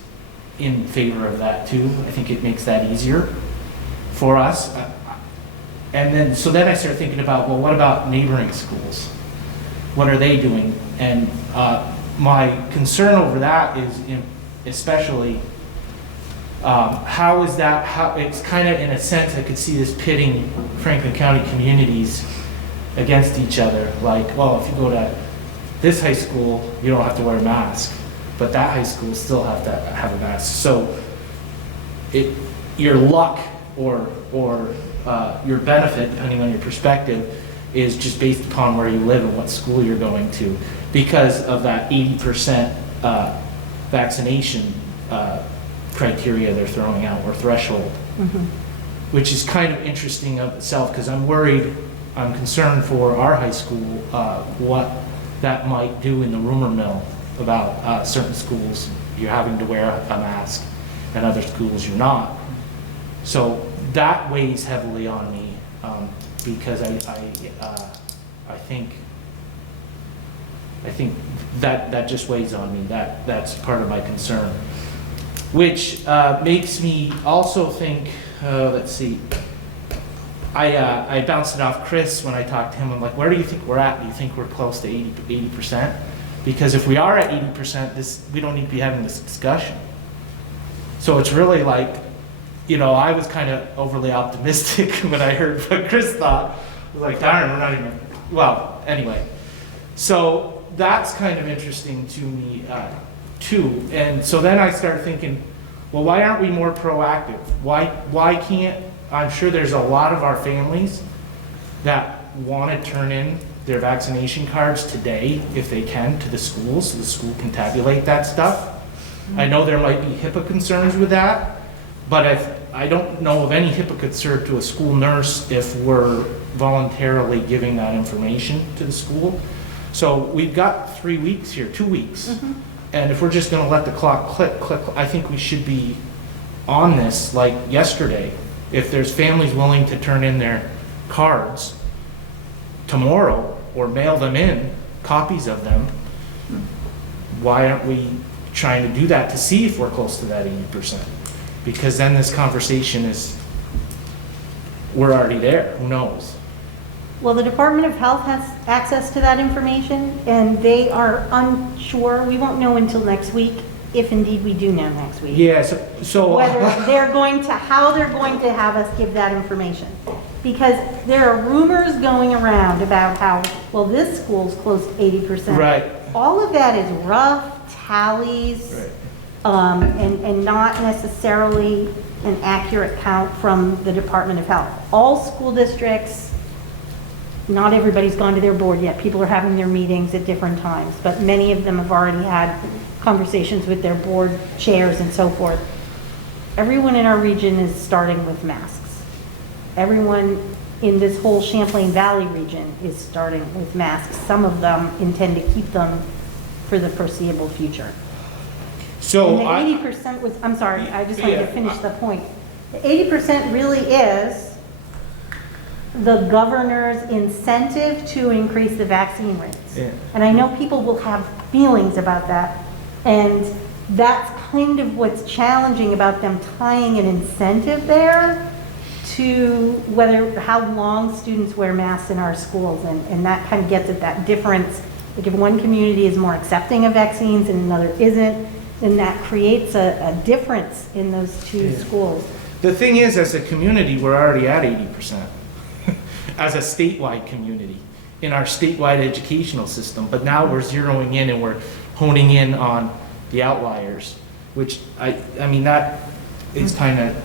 in favor of that too. I think it makes that easier for us. And so then I started thinking about, well, what about neighboring schools? What are they doing? And my concern over that is especially how is that, it's kind of in a sense I could see this pitting Franklin County communities against each other. Like, well, if you go to this high school, you don't have to wear a mask, but that high school still have to have a mask. So your luck or your benefit, depending on your perspective, is just based upon where you live and what school you're going to, because of that 80% vaccination criteria they're throwing out, or threshold, which is kind of interesting of itself, because I'm concerned for our high school, what that might do in the rumor mill about certain schools, you're having to wear a mask, and other schools you're not. So that weighs heavily on me, because I think that just weighs on me. That's part of my concern, which makes me also think. Let's see. I bounced it off Chris when I talked to him. I'm like, where do you think we're at? Do you think we're close to 80%? Because if we are at 80%, we don't need to be having this discussion. So it's really like, I was kind of overly optimistic when I heard what Chris thought. I was like, darn, we're not even, well, anyway. So that's kind of interesting to me, too. And so then I started thinking, well, why aren't we more proactive? Why can't, I'm sure there's a lot of our families that want to turn in their vaccination cards today, if they can, to the schools, so the school can tabulate that stuff. I know there might be HIPAA concerns with that, but I don't know of any HIPAA concern to a school nurse if we're voluntarily giving that information to the school. So we've got 3 weeks here, 2 weeks. And if we're just gonna let the clock click, I think we should be on this like yesterday. If there's families willing to turn in their cards tomorrow or mail them in, copies of them, why aren't we trying to do that to see if we're close to that 80%? Because then this conversation we're already there, who knows? Well, the Department of Health has access to that information, and they are unsure. We won't know until next week, if indeed we do know next week. Yeah, so Whether how they're going to have us give that information. Because there are rumors going around about how, well, this school's close to 80%. Right. All of that is rough tallies, Right. and not necessarily an accurate count from the Department of Health. All school districts, not everybody's gone to their board yet. People are having their meetings at different times, but many of them have already had conversations with their board chairs and so forth. Everyone in our region is starting with masks. Everyone in this whole Champlain Valley region is starting with masks. Some of them intend to keep them for the foreseeable future. So And the 80% was, I'm sorry, I just wanted to Yeah. finish the point. The 80% really is the governor's incentive to increase the vaccine rates. Yeah. And I know people will have feelings about that. And that's kind of what's challenging about them tying an incentive there to how long students wear masks in our schools. And that kind of gets at that difference. Like if one community is more accepting of vaccines and another isn't, then that creates a difference in those two schools. the thing is, as a community, we're already at 80%. As a statewide community, in our statewide educational system, but now we're zeroing in and we're honing in on the outliers, which I mean, that is kind of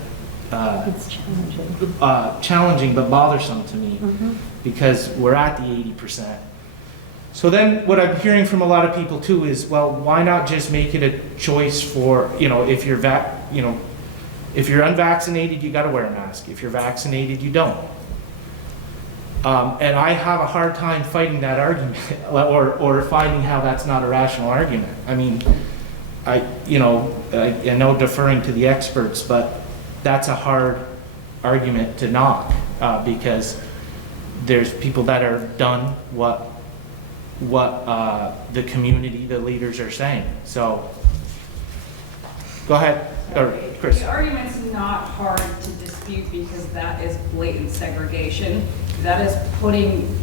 It's challenging. challenging but bothersome to me, because we're at the 80%. So then what I'm hearing from a lot of people too is, well, why not just make it a choice for, if you're if you're unvaccinated, you got to wear a mask. If you're vaccinated, you don't. And I have a hard time fighting that argument, or finding how that's not a rational argument. I mean, I know deferring to the experts, but that's a hard argument to knock, because there's people that are done what the community, the leaders are saying. So, go ahead, or Chris. The argument's not hard to dispute because that is blatant segregation. That is putting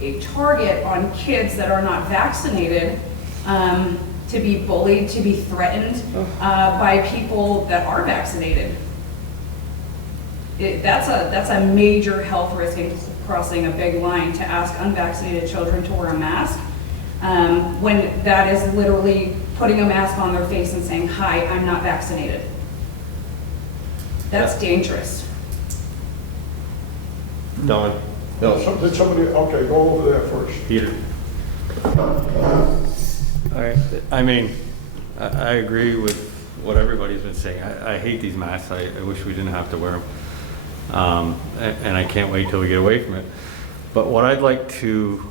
a target on kids that are not vaccinated to be bullied, to be threatened by people that are vaccinated. That's a major health risk in crossing a big line to ask unvaccinated children to wear a mask when that is literally putting a mask on their face and saying, "Hi, I'm not vaccinated." That's dangerous. Don, No, did somebody, okay, go over there first. Peter. All right, I mean, I agree with what everybody's been saying. I hate these masks. I wish we didn't have to wear them. And I can't wait till we get away from it. But what I'd like to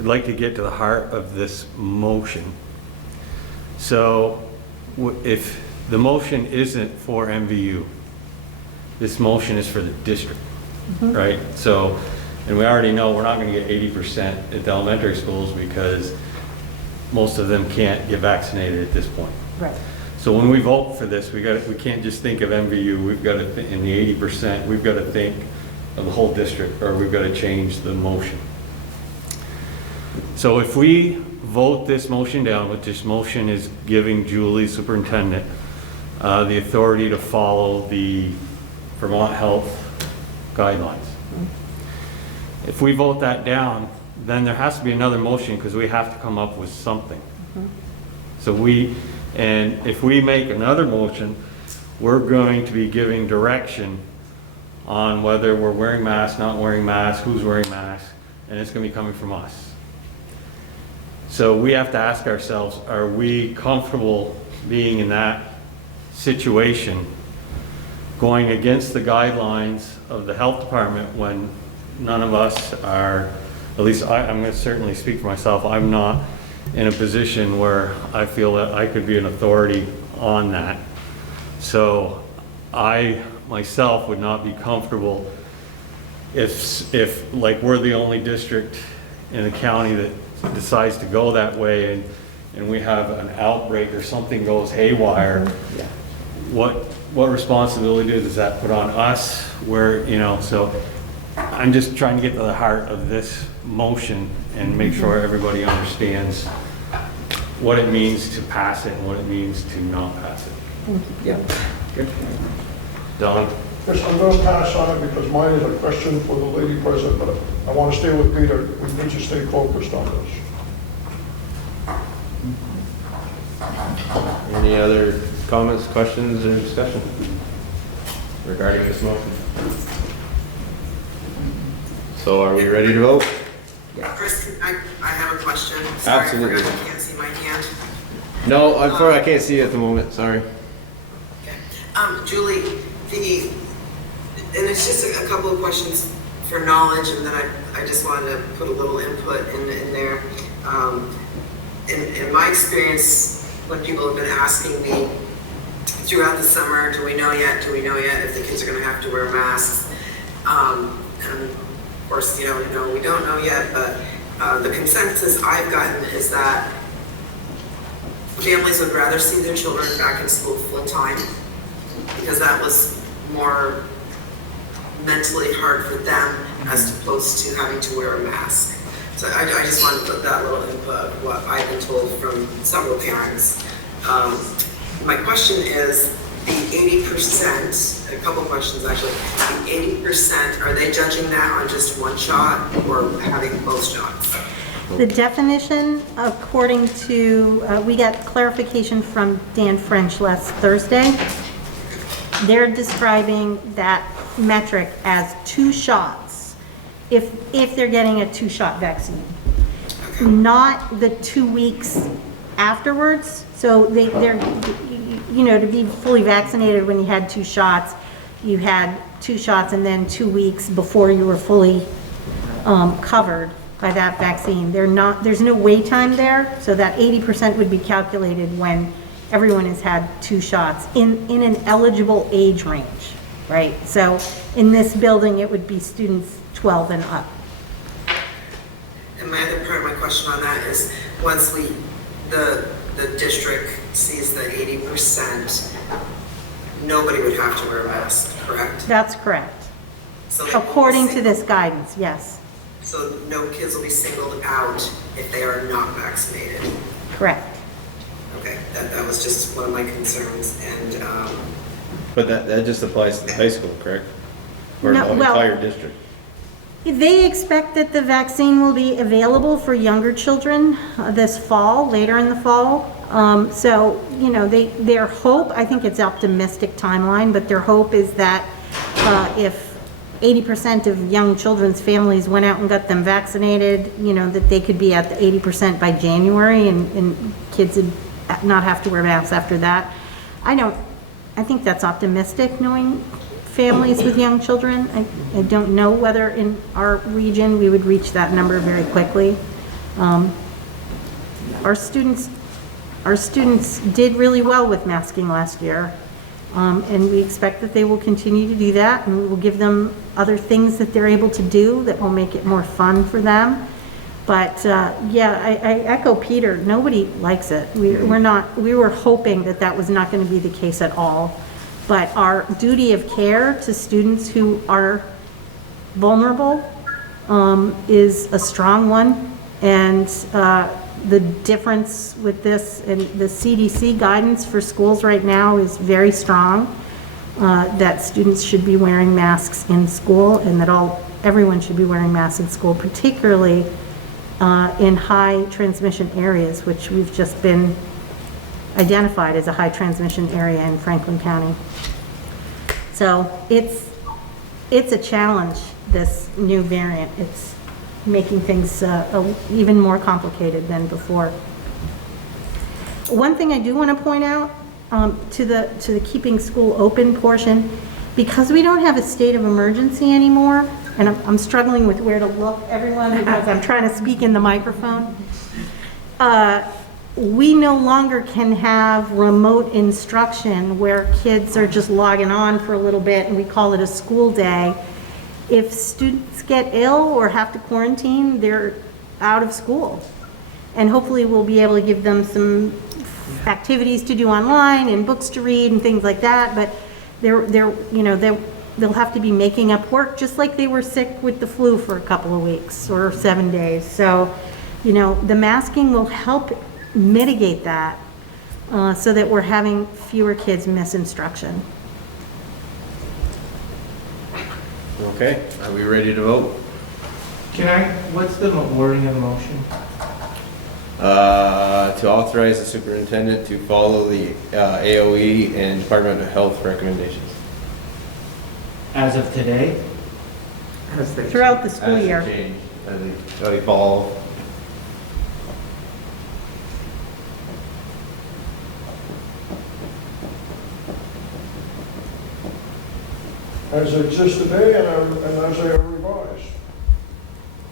we'd like to get to the heart of this motion. So if the motion isn't for MVU, this motion is for the district, right? So, and we already know we're not gonna get 80% at the elementary schools because most of them can't get vaccinated at this point. Right. So when we vote for this, we can't just think of MVU, we've got to, in the 80%, we've got to think of the whole district, or we've got to change the motion. So if we vote this motion down, which this motion is giving Julie, superintendent, the authority to follow the Vermont Health guidelines. If we vote that down, then there has to be another motion because we have to come up with something. So and if we make another motion, we're going to be giving direction on whether we're wearing masks, not wearing masks, who's wearing masks, and it's going to be coming from us. So we have to ask ourselves, are we comfortable being in that situation, going against the guidelines of the health department when none of us are, at least I'm going to certainly speak for myself, I'm not in a position where I feel that I could be an authority on that. So I myself would not be comfortable if like we're the only district in the county that decides to go that way and we have an outbreak or something goes haywire. What responsibility does that put on us? Where, you know, so I'm just trying to get to the heart of this motion and make sure everybody understands what it means to pass it and what it means to not pass it. Thank you. Yeah, good. Don? Yes, I'm going to pass on it because mine is a question for the lady president, but I want to stay with Peter. We need to stay focused on this. Any other comments, questions, or discussion regarding this motion? So are we ready to vote? Chris, I have a question. Sorry, Absolutely. I forgot you can't see my hand. No, I can't see it at the moment, sorry. Okay. Julie, and it's just a couple of questions for knowledge, and then I just wanted to put a little input in there. In my experience, when people have been asking me throughout the summer, do we know yet if the kids are gonna have to wear masks? And of course, we don't know yet, but the consensus I've gotten is that families would rather see their children back in school full time because that was more mentally hard for them as opposed to having to wear a mask. So I just wanted to put that little input, what I've been told from several parents. My question is, the 80%, a couple questions actually, the 80%, are they judging that on just one shot or having both shots? The definition, according to, we got clarification from Dan French last Thursday. They're describing that metric as 2 shots if they're getting a 2-shot vaccine, not the 2 weeks afterwards. So they're, to be fully vaccinated when you had 2 shots, you had 2 shots and then 2 weeks before you were fully covered by that vaccine. There's no wait time there, so that 80% would be calculated when everyone has had 2 shots in an eligible age range, right? So in this building, it would be students 12 and up. And my other part of my question on that is, once the district sees the 80%, nobody would have to wear a mask, correct? That's correct. So According to this guidance, yes. So no kids will be singled out if they are not vaccinated? Correct. Okay, that was just one of my concerns, and, But that just applies to the high school, correct? Or No, the well- entire district? They expect that the vaccine will be available for younger children this fall, later in the fall. So, their hope, I think it's optimistic timeline, but their hope is that if 80% of young children's families went out and got them vaccinated, that they could be at the 80% by January and kids would not have to wear masks after that. I think that's optimistic, knowing families with young children. I don't know whether in our region we would reach that number very quickly. Our students did really well with masking last year, and we expect that they will continue to do that, and we will give them other things that they're able to do that will make it more fun for them. But yeah, I echo Peter, nobody likes it. We were hoping that that was not going to be the case at all. But our duty of care to students who are vulnerable is a strong one. And the difference with this and the CDC guidance for schools right now is very strong, that students should be wearing masks in school, and that everyone should be wearing masks in school, particularly in high transmission areas, which we've just been identified as a high transmission area in Franklin County. So it's a challenge, this new variant. It's making things even more complicated than before. One thing I do want to point out to the keeping school open portion, because we don't have a state of emergency anymore, and I'm struggling with where to look, everyone, because I'm trying to speak in the microphone. We no longer can have remote instruction where kids are just logging on for a little bit and we call it a school day. If students get ill or have to quarantine, they're out of school. And hopefully we'll be able to give them some activities to do online and books to read and things like that, but they'll have to be making up work just like they were sick with the flu for a couple of weeks or 7 days. So, the masking will help mitigate that so that we're having fewer kids miss instruction. Okay, are we ready to vote? What's the wording of the motion? To authorize the superintendent to follow the AOE and Department of Health recommendations. As of today? Throughout the school As year. change, as they evolve. As they exist today and as they are revised. Is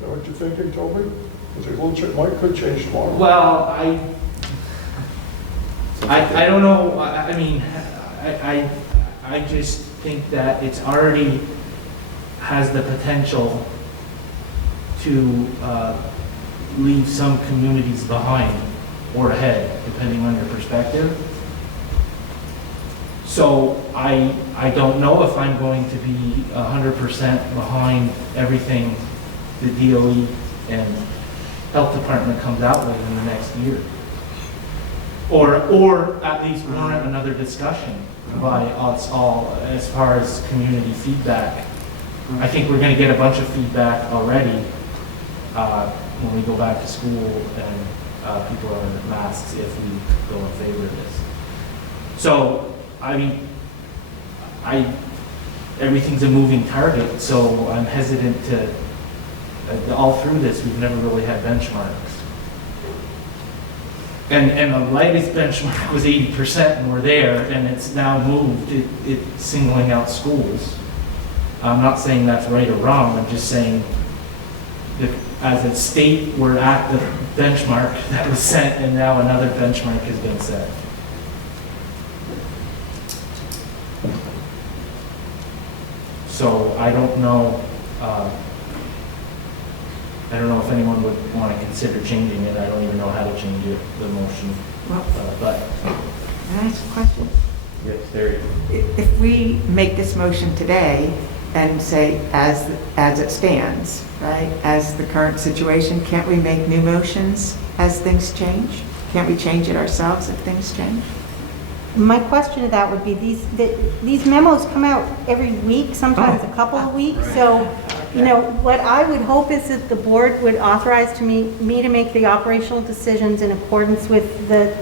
that what you're thinking, Toby? Because it could change tomorrow. Well, I don't know, I mean, I just think that it's already has the potential to leave some communities behind or ahead, depending on your perspective. So I don't know if I'm going to be 100% behind everything the DOE and Health Department comes out with in the next year. Or at least warrant another discussion by us all as far as community feedback. I think we're going to get a bunch of feedback already when we go back to school and people are in masks if we go in favor of this. So, I mean, everything's a moving target, so I'm hesitant to, all through this, we've never really had benchmarks. And the latest benchmark was 80% and we're there, and it's now moved, it's singling out schools. I'm not saying that's right or wrong, I'm just saying that as a state, we're at the benchmark that was set, and now another benchmark has been set. So I don't know if anyone would want to consider changing it. I don't even know how to change it, the motion. But Can I ask a question? Yes, there. If we make this motion today and say as it stands, right, as the current situation, can't we make new motions as things change? Can't we change it ourselves if things change? My question to that would be, these memos come out every week, sometimes a couple of weeks, so, what I would hope is that the board would authorize me to make the operational decisions in accordance with the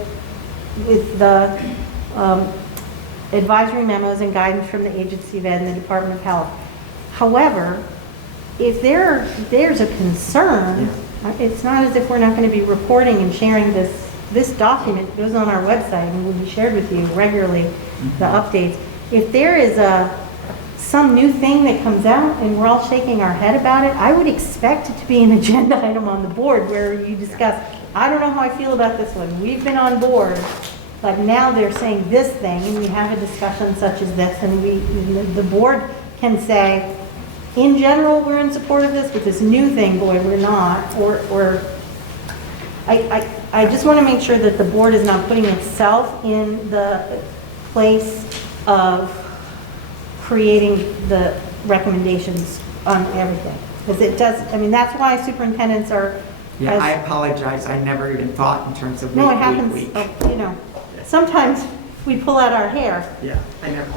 advisory memos and guidance from the Agency of Ed and the Department of Health. However, if there's a concern, it's not as if we're not going to be reporting and sharing this document goes on our website and will be shared with you regularly, the updates. If there is some new thing that comes out and we're all shaking our head about it, I would expect it to be an agenda item on the board where you discuss, I don't know how I feel about this one. We've been on board, but now they're saying this thing, and we have a discussion such as this, and the board can say, in general, we're in support of this, but this new thing, boy, we're not, or I just want to make sure that the board is not putting itself in the place of creating the recommendations on everything. Because it does, I mean, that's why superintendents are. Yeah, I apologize, I never even thought in terms of No, it week. happens, you know, sometimes we pull out our hair. Yeah, I never.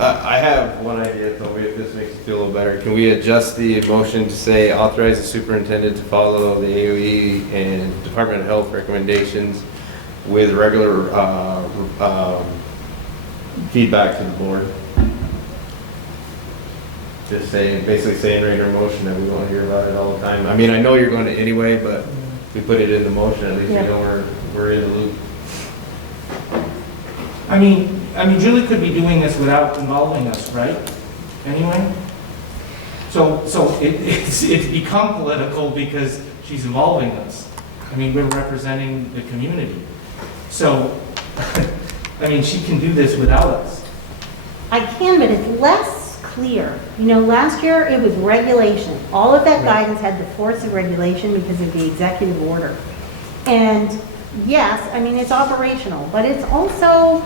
I have one idea, Toby, if this makes you feel a little better. Can we adjust the motion to say authorize the superintendent to follow the AOE and Department of Health recommendations with regular feedback to the board? Just saying, basically saying right in our motion that we want to hear about it all the time. I mean, I know you're going to anyway, but we put it in the motion, at least we Yeah. know we're in the loop. I mean, Julie could be doing this without involving us, right? Anyway? So it's become political because she's involving us. I mean, we're representing the community. So, I mean, she can do this without us. I can, but it's less clear. You know, last year it was regulation. All of that guidance had the force of regulation because of the executive order. And yes, I mean, it's operational, but it's also,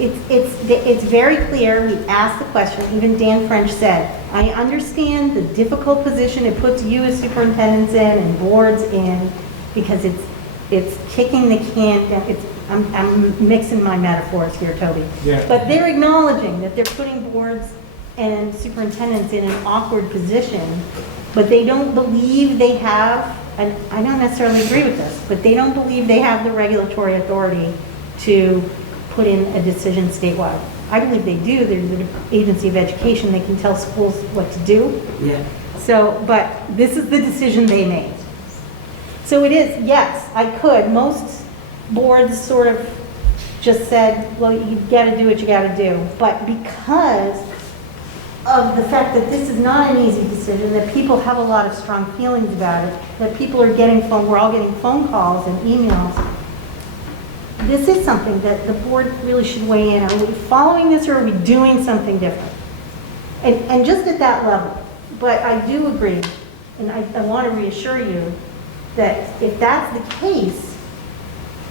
it's very clear. We asked the question, even Dan French said, I understand the difficult position it puts you as superintendents in and boards in because it's kicking the can down. I'm mixing my metaphors here, Toby. Yeah. But they're acknowledging that they're putting boards and superintendents in an awkward position, but they don't believe they have, and I don't necessarily agree with this, but they don't believe they have the regulatory authority to put in a decision statewide. I believe they do. There's an agency of education. They can tell schools what to do. Yeah. So, but this is the decision they made. So it is, yes, I could. Most boards sort of just said, well, you got to do what you got to do. But because of the fact that this is not an easy decision, that people have a lot of strong feelings about it, that people are getting we're all getting phone calls and emails, this is something that the board really should weigh in. Are we following this or are we doing something different? And just at that level. But I do agree, and I want to reassure you that if that's the case,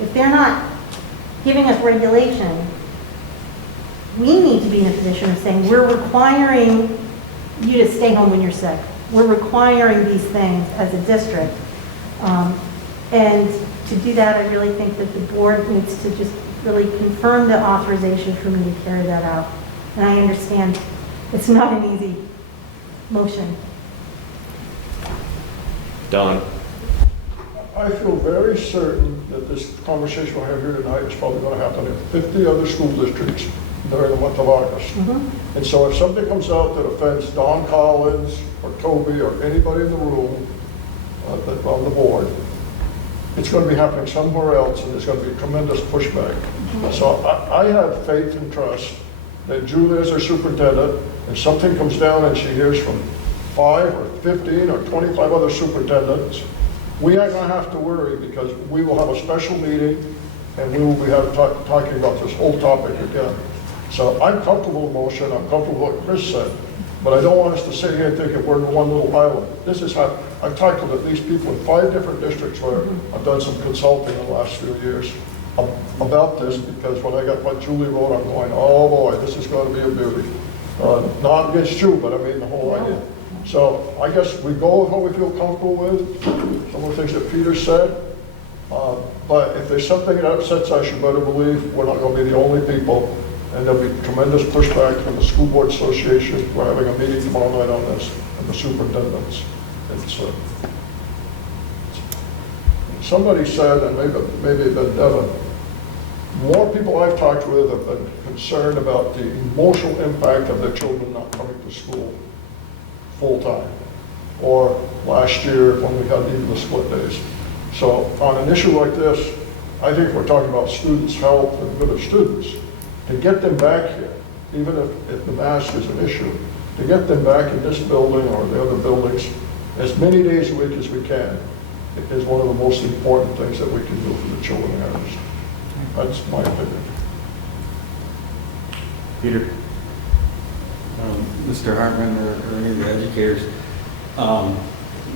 if they're not giving us regulation, we need to be in a position of saying, we're requiring you to stay home when you're sick. We're requiring these things as a district. And to do that, I really think that the board needs to just really confirm the authorization for me to carry that out. And I understand it's not an easy motion. Don? I feel very certain that this conversation we'll have here tonight is probably going to happen in 50 other school districts during the month of August. And so if something comes out that offends Don Collins or Toby or anybody in the room on the board, it's going to be happening somewhere else and there's going to be tremendous pushback. So I have faith and trust that Julie as our superintendent, if something comes down and she hears from 5 or 15 or 25 other superintendents, we aren't going to have to worry because we will have a special meeting and we will be talking about this whole topic again. So I'm comfortable with motion, I'm comfortable with what Chris said, but I don't want us to sit here and think that we're in one little island. This is how, I've talked to at least people in 5 different districts where I've done some consulting in the last few years about this because when I got what Julie wrote, I'm going, oh boy, this is going to be a beauty. Not against you, but I mean the whole idea. So I guess we go with what we feel comfortable with, some of the things that Peter said. But if there's something that upsets us, you better believe we're not going to be the only people. And there'll be tremendous pushback from the School Board Association. We're having a meeting tomorrow night on this, and the superintendents. Somebody said, and maybe it been Devin, more people I've talked with have been concerned about the emotional impact of their children not coming to school full-time, or last year when we had even the split days. So on an issue like this, I think we're talking about students' health and good of students. To get them back here even if the mask is an issue, to get them back in this building or the other buildings as many days a week as we can is one of the most important things that we can do for the children in our district. That's my opinion. Peter? Mr. Hartman or any of the educators,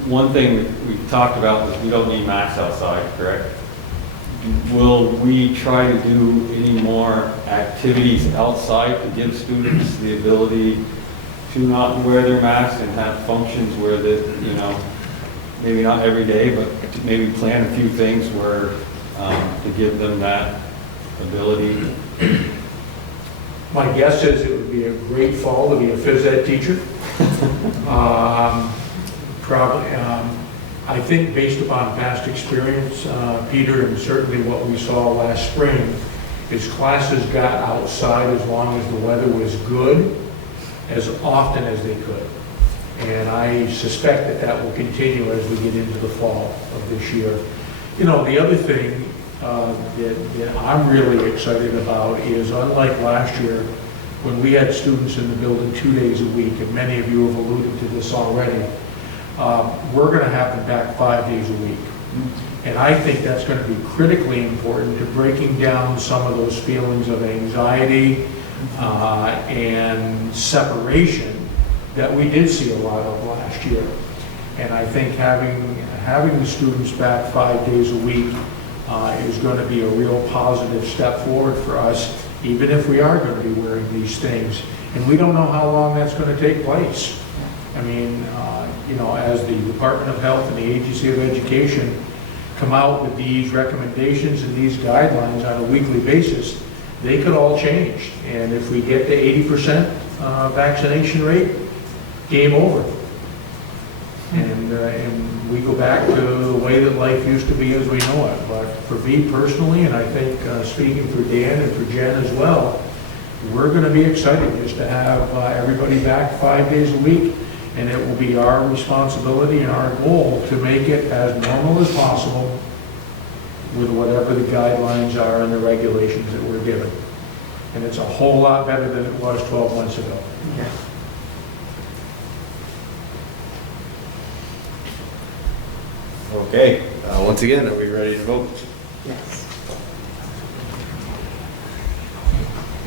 one thing we've talked about is we don't need masks outside, correct? Will we try to do any more activities outside to give students the ability to not wear their masks and have functions where maybe not every day, but maybe plan a few things where, to give them that ability? My guess is it would be a great fall to be a phys ed teacher. Probably, I think based upon past experience, Peter, and certainly what we saw last spring, is classes got outside as long as the weather was good, as often as they could. And I suspect that that will continue as we get into the fall of this year. You know, the other thing that I'm really excited about is, unlike last year, when we had students in the building 2 days a week, and many of you have alluded to this already, we're going to have them back 5 days a week. And I think that's going to be critically important to breaking down some of those feelings of anxiety and separation that we did see a lot of last year. And I think having the students back 5 days a week is going to be a real positive step forward for us, even if we are going to be wearing these things. And we don't know how long that's going to take place. I mean, as the Department of Health and the Agency of Education come out with these recommendations and these guidelines on a weekly basis, they could all change. And if we get to 80% vaccination rate, game over. And we go back to the way that life used to be as we know it. But for me personally, and I think speaking for Dan and for Jen as well, we're going to be excited just to have everybody back 5 days a week. And it will be our responsibility and our goal to make it as normal as possible with whatever the guidelines are and the regulations that we're given. And it's a whole lot better than it was 12 months ago. Yeah. Okay, once again, are we ready to vote? Yes.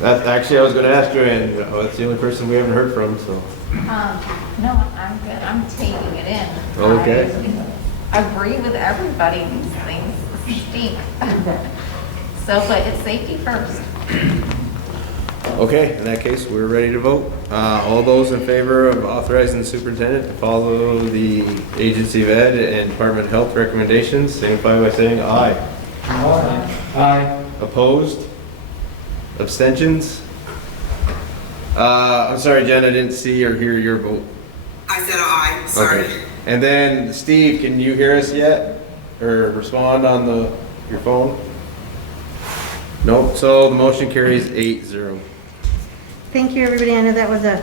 Actually, I was going to ask Joanne, that's the only person we haven't heard from, so. No, I'm good. I'm taking it in. Okay. I agree with everybody. These things stink. So, but it's safety first. Okay, in that case, we're ready to vote. All those in favor of authorizing the superintendent to follow the Agency of Ed and Department of Health recommendations, signify by saying aye. Aye. Opposed? Abstentions? I'm sorry, Jen, I didn't see or hear your vote. I said aye, sorry. Okay. And then, Steve, can you hear us yet? Or respond on your phone? Nope, so the motion carries 8-0. Thank you, everybody. I know that was a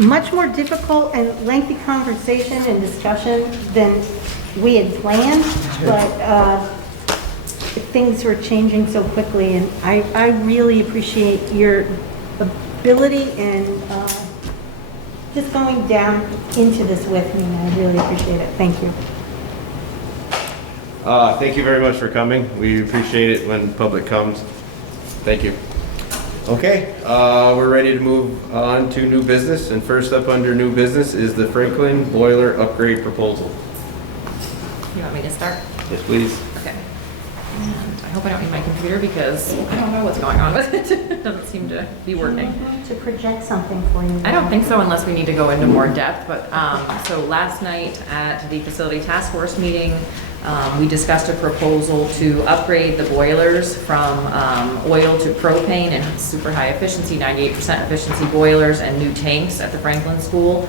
much more difficult and lengthy conversation and discussion than we had planned, but things were changing so quickly, and I really appreciate your ability and just going down into this with me. I really appreciate it. Thank you. Thank you very much for coming. We appreciate it when public comes. Thank you. Okay, we're ready to move on to new business, and first up under new business is the Franklin boiler upgrade proposal. You want me to start? Yes, please. Okay. And I hope I don't need my computer because I don't know what's going on with it. It doesn't seem to be working. To project something for you. I don't think so unless we need to go into more depth, but so last night at the facility task force meeting, we discussed a proposal to upgrade the boilers from oil to propane and super high efficiency, 98% efficiency boilers and new tanks at the Franklin School.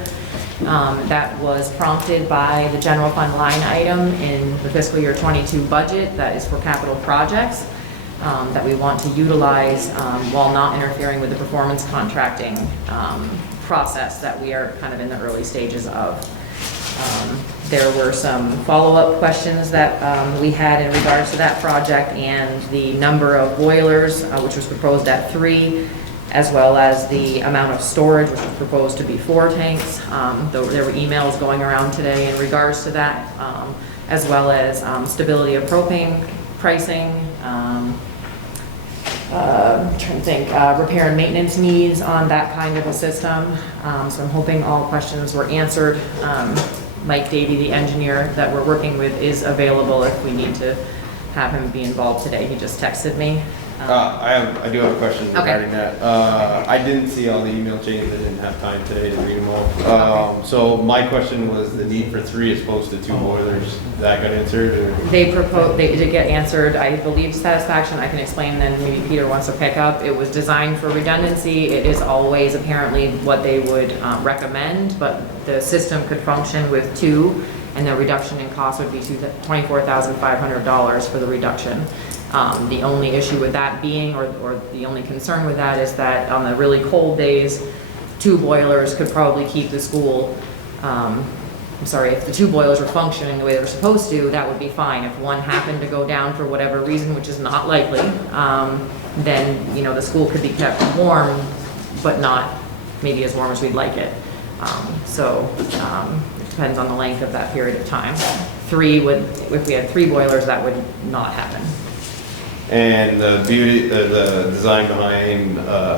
That was prompted by the general fund line item in the fiscal year 22 budget that is for capital projects that we want to utilize while not interfering with the performance contracting process that we are kind of in the early stages of. There were some follow-up questions that we had in regards to that project and the number of boilers, which was proposed at 3. as well as the amount of storage, which is proposed to be 4 tanks. There were emails going around today in regards to that, as well as stability of propane pricing, I'm trying to think, repair and maintenance needs on that kind of a system. So I'm hoping all questions were answered. Mike Davey, the engineer that we're working with, is available if we need to have him be involved today. He just texted me. I do have a question Okay. regarding that. I didn't see all the email chains, I didn't have time today to read them all. So my question was the need for 3 as opposed to 2 boilers, that got answered, or? They did get answered, I believe, to satisfaction. I can explain, then maybe Peter wants to pick up. It was designed for redundancy. It is always apparently what they would recommend, but the system could function with 2, and the reduction in cost would be $24,500 for the reduction. The only issue with that being, or the only concern with that, is that on the really cold days, 2 boilers could probably keep the school, if the 2 boilers were functioning the way they were supposed to, that would be fine. If one happened to go down for whatever reason, which is not likely, then, the school could be kept warm, but not maybe as warm as we'd like it. It depends on the length of that period of time. 3 would, if we had 3 boilers, that would not happen. And the beauty, the design behind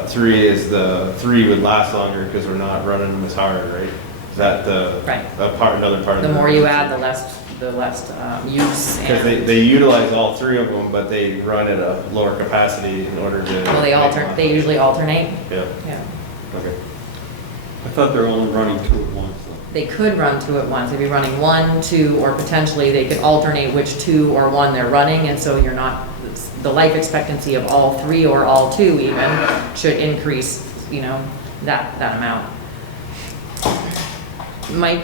3 is the 3 would last longer because we're not running them as hard, right? Is that Right. another part of The the? more you add, the less use. Because they utilize all 3 of them, but they run at a lower capacity in order to. Well, they usually alternate. Yeah, Yeah. okay. I thought they were only running 2 at once. They could run 2 at once. They'd be running 1, 2, or potentially they could alternate which 2 or 1 they're running, and so you're not, the life expectancy of all 3 or all 2 even should increase, that amount. Mike,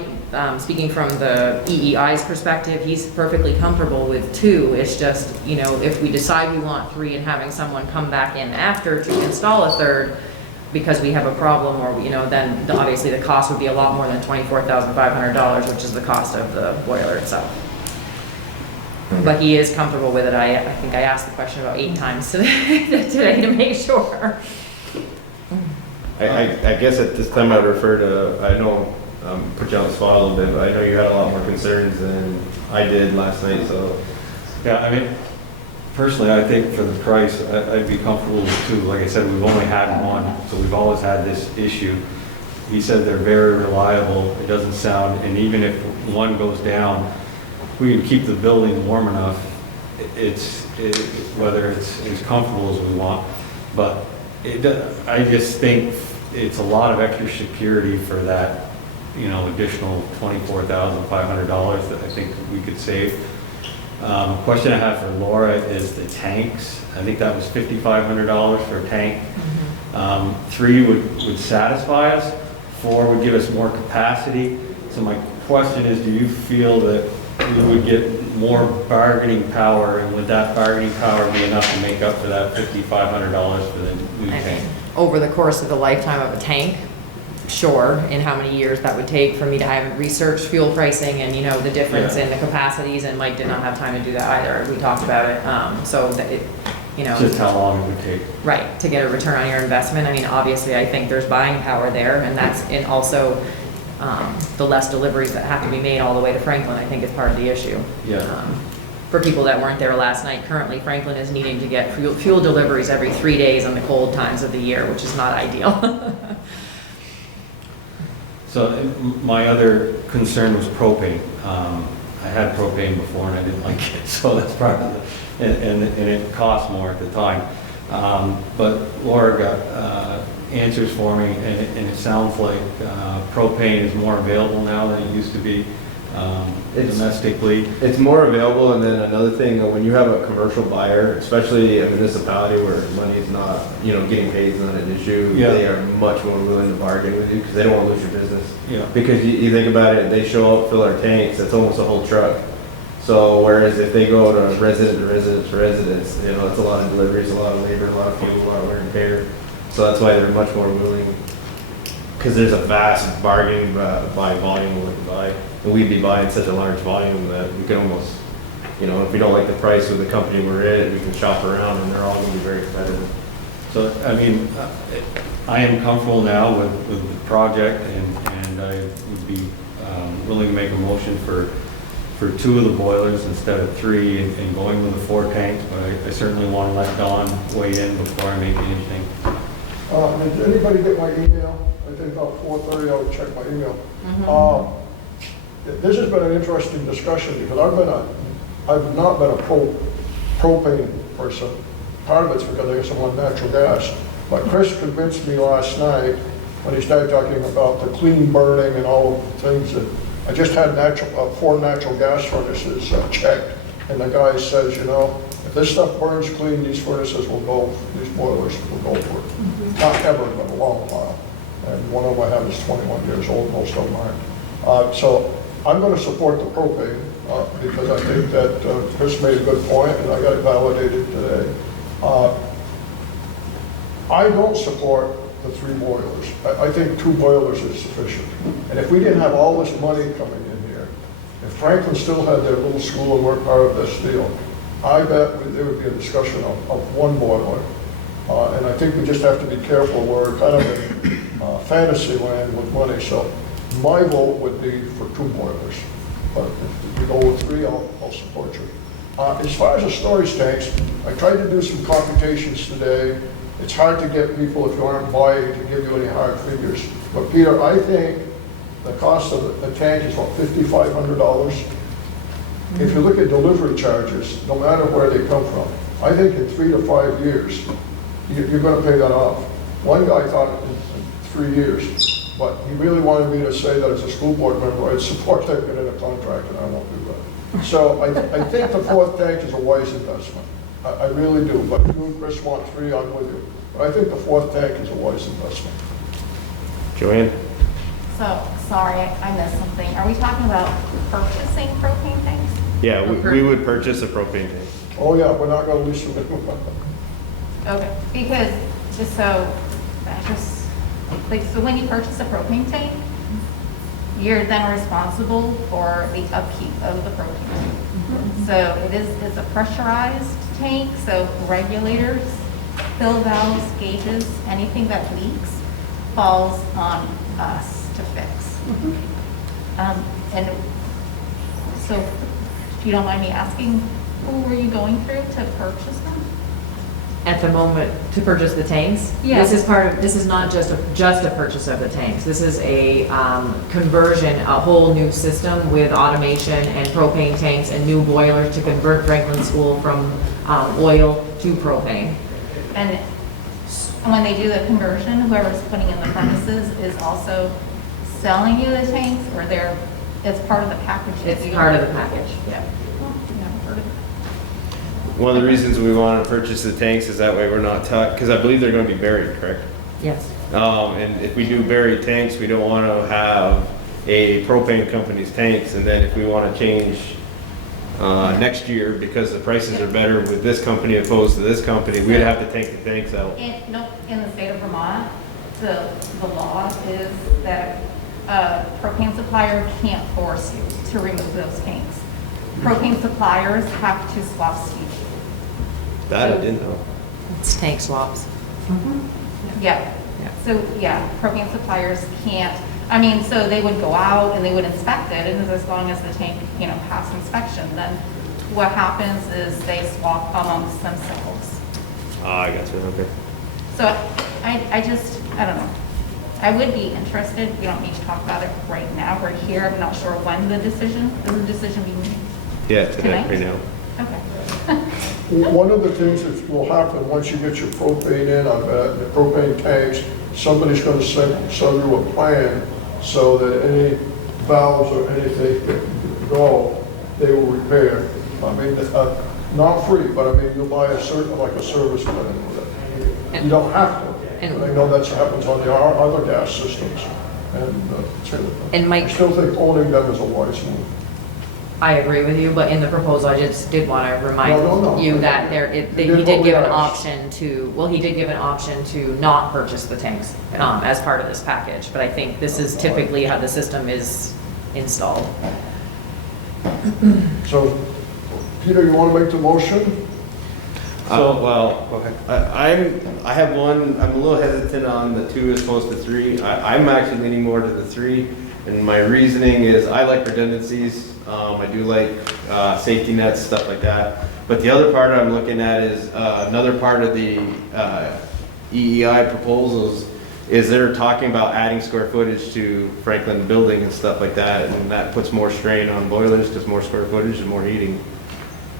speaking from the EEI's perspective, he's perfectly comfortable with 2. It's just, if we decide we want 3 and having someone come back in after to install a 3rd, because we have a problem, or, then obviously the cost would be a lot more than $24,500, which is the cost of the boiler itself. But he is comfortable with it. I think I asked the question about 8 times today to make sure. I guess at this time I'd refer to, I know, put you on the spot a little bit, but I know you had a lot more concerns than I did last night, so. Yeah, personally, I think for the price, I'd be comfortable with 2. Like I said, we've only had 1, so we've always had this issue. He said they're very reliable. It doesn't sound, and even if 1 goes down, we can keep the building warm enough. Whether it's as comfortable as we want, but I just think it's a lot of extra security for that, additional $24,500 that I think we could save. Question I have for Laura is the tanks. I think that was $5,500 for a tank. 3 would satisfy us. 4 would give us more capacity. So my question is, do you feel that we would get more bargaining power, and would that bargaining power be enough to make up for that $5,500 for the new tank? Over the course of the lifetime of a tank, sure, in how many years that would take for me to have researched fuel pricing and, the difference in the capacities, and Mike did not have time to do that either. We talked about it, Just how long it would take. Right, to get a return on your investment. Obviously, I think there's buying power there, and also the less deliveries that have to be made all the way to Franklin, I think is part of the issue. Yeah. For people that weren't there last night, currently Franklin is needing to get fuel deliveries every 3 days on the cold times of the year, which is not ideal. So my other concern was propane. I had propane before and I didn't like it, so that's part of it. And it cost more at the time. But Laura got answers for me, and it sounds like propane is more available now than it used to be domestically. It's more available, and then another thing, when you have a commercial buyer, especially a municipality where money is not, getting paid is not an issue, they are much more willing to bargain with you because they don't want to lose your business. Yeah. Because you think about it, they show up, fill our tanks, that's almost a whole truck. So whereas if they go to residence to residence to residence, it's a lot of deliveries, a lot of labor, a lot of fuel, a lot of wear and tear. So that's why they're much more willing, because there's a vast bargain by volume we're willing to buy. And we'd be buying such a large volume that we could almost, if we don't like the price of the company we're in, we can shop around and they're all going to be very competitive. So, I mean, I am comfortable now with the project, and I would be willing to make a motion for 2 of the boilers instead of 3 and going with the 4 tanks, but I certainly want to let Don weigh in before I make anything. Did anybody get my email? I think about 4:30 I'll check my email. This has been an interesting discussion because I've not been a propane person. Part of it's because I guess I'm on natural gas. But Chris convinced me last night when he started talking about the clean burning and all of the things that, I just had 4 natural gas furnaces checked. And the guy says, you know, if this stuff burns clean, these furnaces will go, these boilers will go for it. Not ever, but a long while. And one of them I have is 21 years old, most of mine. So I'm going to support the propane because I think that Chris made a good point and I got it validated today. I don't support the 3 boilers. I think 2 boilers is sufficient. And if we didn't have all this money coming in here, if Franklin still had their little school and weren't part of this deal, I bet there would be a discussion of 1 boiler. And I think we just have to be careful. We're kind of in fantasy land with money. So my vote would be for 2 boilers. But if we go with 3, I'll support you. As far as the storage tanks, I tried to do some computations today. It's hard to get people, if you aren't buying, to give you any hard figures. But Peter, I think the cost of the tank is about $5,500. If you look at delivery charges, no matter where they come from, I think in 3 to 5 years, you're going to pay that off. One guy thought in 3 years, but he really wanted me to say that as a school board member, I'd support taking in a contract, and I won't do that. So I think the 4th tank is a wise investment. I really do, but if you and Chris want 3, I'm with you. But I think the 4th tank is a wise investment. Joanne? So, sorry, I missed something. Are we talking about purchasing propane tanks? Yeah, we would purchase a propane tank. Oh yeah, we're not going to lease them. Okay, because so when you purchase a propane tank, you're then responsible for the upkeep of the propane tank. So it's a pressurized tank, so regulators, fill valves, gauges, anything that leaks falls on us to fix. And so, if you don't mind me asking, who were you going through to purchase them? At the moment, to purchase the tanks? Yes. This is not just a purchase of the tanks. This is a conversion, a whole new system with automation and propane tanks and new boilers to convert Franklin School from oil to propane. And when they do the conversion, whoever's putting in the furnaces is also selling you the tanks, or it's part of the package? It's part of the package, yeah. One of the reasons we want to purchase the tanks is that way we're not because I believe they're going to be buried, correct? Yes. And if we do buried tanks, we don't want to have a propane company's tanks, and then if we want to change next year because the prices are better with this company opposed to this company, we'd have to take the tanks out. In the state of Vermont, the law is that a propane supplier can't force you to remove those tanks. Propane suppliers have to swap steel. That I didn't know. It's tank swaps. Yeah. So, yeah, propane suppliers can't, so they would go out and they would inspect it, and as long as the tank, passed inspection, then what happens is they swap amongst themselves. I got you, okay. So I don't know. I would be interested, we don't need to talk about it right now, we're here, I'm not sure when is the decision being made? Yeah, tonight, right now. Okay. One of the things that will happen once you get your propane in, I bet, the propane tanks, somebody's going to sell you a plan so that any valves or anything that go, they will repair. Not free, but you'll buy a service plan with it. You don't have to. And I know that happens on the other gas systems. And Mike, I still think owning them is a wise move. I agree with you, but in the proposal, I just did want to remind you that he did give an option to not purchase the tanks as part of this package. But I think this is typically how the system is installed. So, Peter, you want to make the motion? I have one, I'm a little hesitant on the 2 as opposed to 3. I'm actually leaning more to the 3, and my reasoning is I like redundancies. I do like safety nets, stuff like that. But the other part I'm looking at is another part of the EEI proposals is they're talking about adding square footage to Franklin building and stuff like that, and that puts more strain on boilers because more square footage and more heating.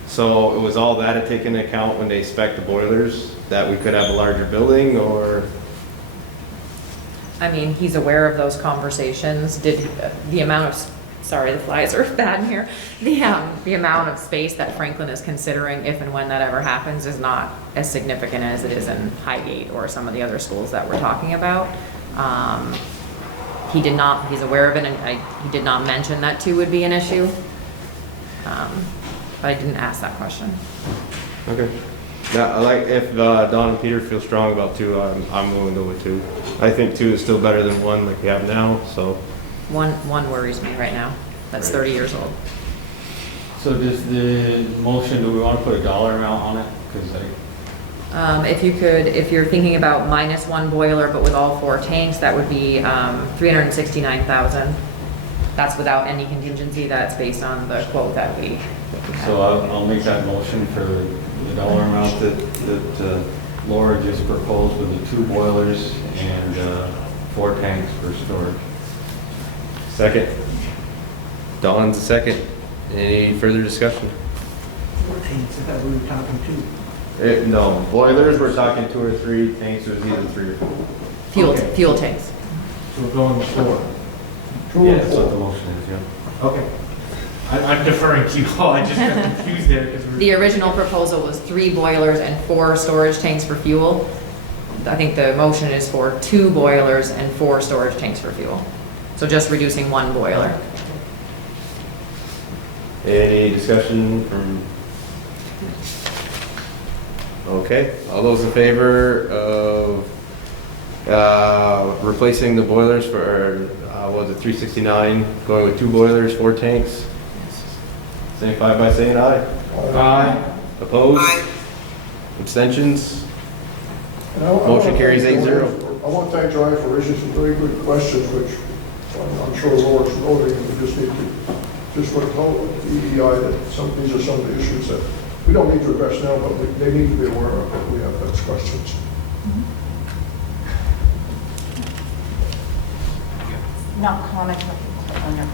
So it was all that to take into account when they spec the boilers, that we could have a larger building, or? I mean, he's aware of those conversations. Did the amount of, sorry, the flies are bad in here. The amount of space that Franklin is considering, if and when that ever happens, is not as significant as it is in Highgate or some of the other schools that we're talking about. He did not, he's aware of it, and he did not mention that 2 would be an issue. But I didn't ask that question. Okay. Now, I like, if Don and Peter feel strong about 2, I'm willing to go with 2. I think 2 is still better than 1 like we have now, so. One worries me right now. That's 30 years old. So does the motion, do we want to put a dollar amount on it? Because If you could, if you're thinking about minus 1 boiler, but with all 4 tanks, that would be $369,000. That's without any contingency. That's based on the quote that we have. So I'll make that motion for the dollar amount that Laura just proposed with the 2 boilers and 4 tanks for storage. Second. Don's a second. Any further discussion? 4 tanks, I thought we were talking 2. No, boilers, we're talking 2 or 3, tanks was either 3 or 4. Fuel tanks. So we're going with 4. Yeah, that's what the motion is, yeah. Okay. I'm deferring to you all, I just got confused there because we're... The original proposal was 3 boilers and 4 storage tanks for fuel. I think the motion is for 2 boilers and 4 storage tanks for fuel. So just reducing 1 boiler. Any discussion from? Okay, all those in favor of replacing the boilers for, what was it, 369, going with 2 boilers, 4 tanks? Signify by saying aye. Aye. Opposed? Aye. Abstentions? And Motion carries I 8-0. want to thank Joanne for raising some very good questions, which I'm sure Laura's noting, and we just need to, just for the EEI, that these are some of the issues that we don't need to address now, but they need to be aware of if we have those questions. Not comment on your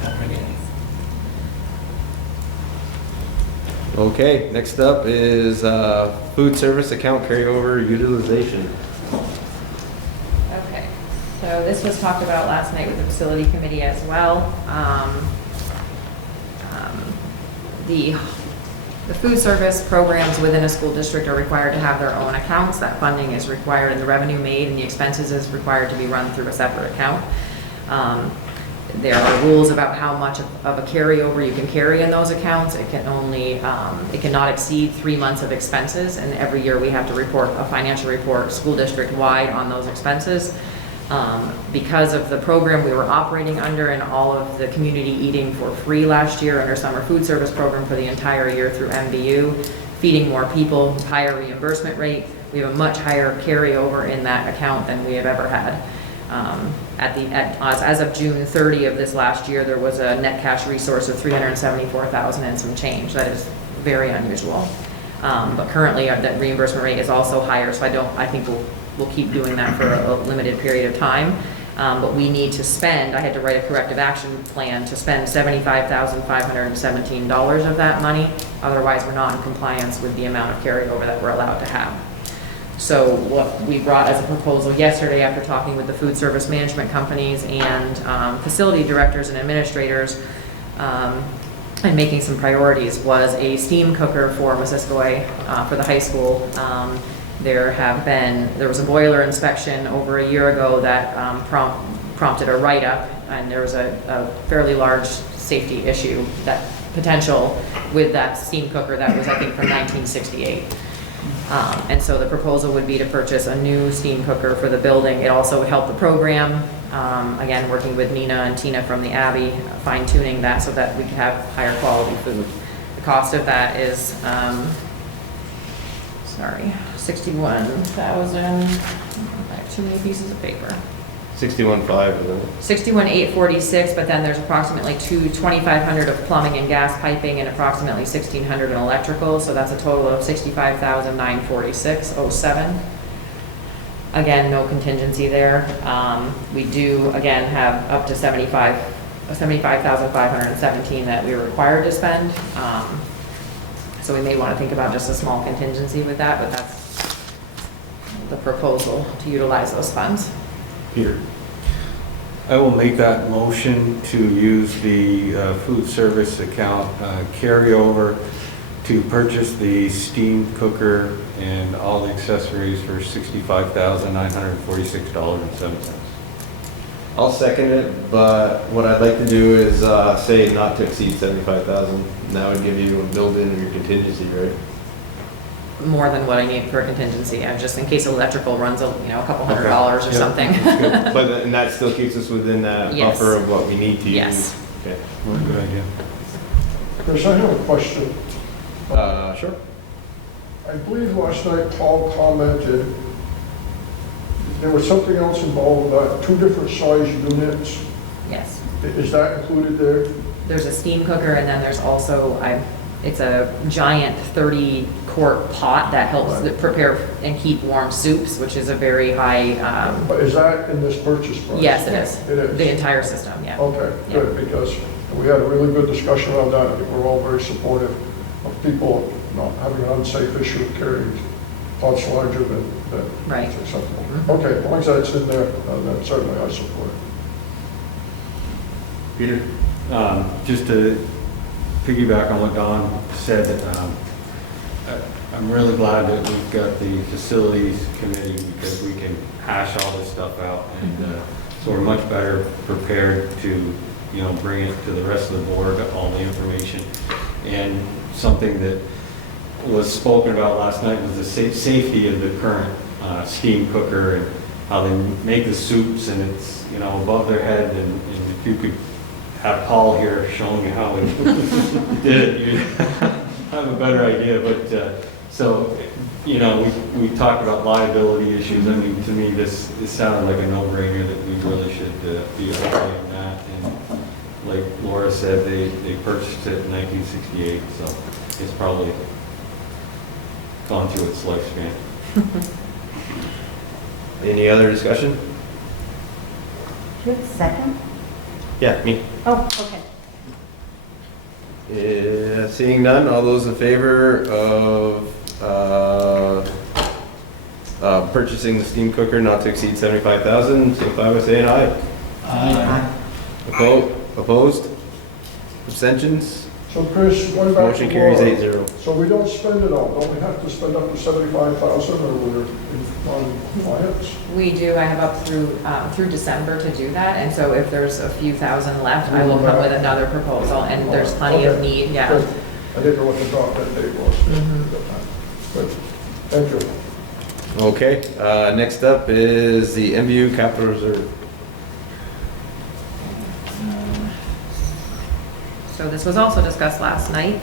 Okay, next up is food service account carryover utilization. Okay, so this was talked about last night with the facility committee as well. The food service programs within a school district are required to have their own accounts. That funding is required, and the revenue made and the expenses is required to be run through a separate account. There are rules about how much of a carryover you can carry in those accounts. It can only, it cannot exceed 3 months of expenses, and every year we have to report a financial report school district wide on those expenses. Because of the program we were operating under and all of the community eating for free last year under summer food service program for the entire year through MVU, feeding more people, higher reimbursement rate, we have a much higher carryover in that account than we have ever had. As of June 30 of this last year, there was a net cash resource of $374,000 and some change. That is very unusual. But currently, that reimbursement rate is also higher, so I think we'll keep doing that for a limited period of time. But we need to spend, I had to write a corrective action plan to spend $75,517 of that money. Otherwise, we're not in compliance with the amount of carryover that we're allowed to have. So what we brought as a proposal yesterday after talking with the food service management companies and facility directors and administrators and making some priorities was a steam cooker for Missisquoi for the high school. There was a boiler inspection over a year ago that prompted a write-up, and there was a fairly large safety issue, that potential with that steam cooker that was, I think, from 1968. And so the proposal would be to purchase a new steam cooker for the building. It also would help the program, again, working with Nina and Tina from the Abbey, fine-tuning that so that we could have higher quality food. The cost of that is sorry, 61,000, I have too many pieces of paper. 61.5, isn't it? 61,846, but then there's approximately 2,500 of plumbing and gas piping and approximately 1,600 in electrical, so that's a total of 65,946.07. Again, no contingency there. We do, again, have up to 75,517 that we're required to spend. So we may want to think about just a small contingency with that, but that's the proposal to utilize those funds. Peter. I will make that motion to use the food service account carryover to purchase the steam cooker and all the accessories for $65,946.07. I'll second it, but what I'd like to do is say not to exceed 75,000. That would give you a build-in of your contingency, right? More than what I need for a contingency, just in case electrical runs, a couple $100 or Yep, something. that's good. But and that still keeps us within that Yes. buffer of what we need to Yes. use. Okay. What a good idea. Chris, I have a question. Sure. I believe last night Paul commented there was something else involved with that, 2 different size units. Yes. Is that included there? There's a steam cooker, and then there's also, it's a giant 30-quart pot that helps prepare and keep warm soups, which is a very high, But is that in this purchase price? yes, it is. It is? The entire system, yeah. Okay, Yeah. good, because we had a really good discussion around that. I think we're all very supportive of people not having an unsafe issue of carrying pots larger than Right. acceptable. Mhm. Okay, as long as that's in there, then certainly I support it. Peter? Just to piggyback on what Don said, I'm really glad that we've got the facilities committee because we can hash all this stuff out, and so we're much better prepared to, bring it to the rest of the board, all the information. And something that was spoken about last night was the safety of the current steam cooker and how they make the soups, and it's, above their head, and if you could have Paul here showing you how we did it, you have a better idea. But so, we talked about liability issues. I mean, to me, this sounded like a no-brainer that we really should be okay on that. And like Laura said, they purchased it in 1968, so it's probably gone through its lifespan. Any other discussion? Do you have a second? Yeah, me. Oh, okay. Seeing none, all those in favor of purchasing the steam cooker not to exceed 75,000, signify by saying aye. Aye. Opposed? Abstentions? So Chris, going back Motion to carries Laura, 8-0. so we don't spend it all, don't we have to spend up to 75,000 or we're in non-compliance? We do, I have up through December to do that, and so if there's a few thousand left, I will come with another proposal, and there's plenty of need, yeah. Good. I didn't know what the drop dead date was. Good, thank you. Okay, next up is the MVU Capital Reserve. So this was also discussed last night.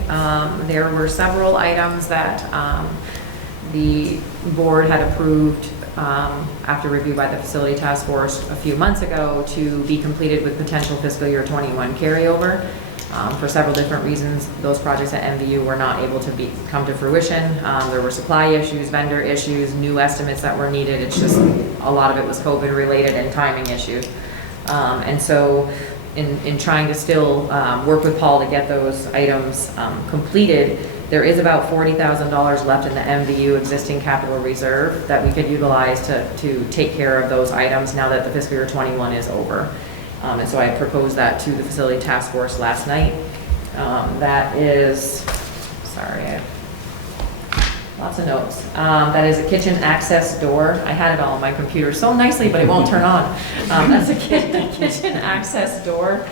There were several items that the board had approved after review by the Facility Task Force a few months ago to be completed with potential fiscal year 21 carryover. For several different reasons, those projects at MVU were not able to come to fruition. There were supply issues, vendor issues, new estimates that were needed. It's just a lot of it was COVID related and timing issues. And so in trying to still work with Paul to get those items completed, there is about $40,000 left in the MVU existing capital reserve that we could utilize to take care of those items now that the fiscal year 21 is over. And so I proposed that to the Facility Task Force last night. That is, sorry, I have lots of notes. That is a kitchen access door. I had it all on my computer so nicely, but it won't turn on. That's a kitchen access door,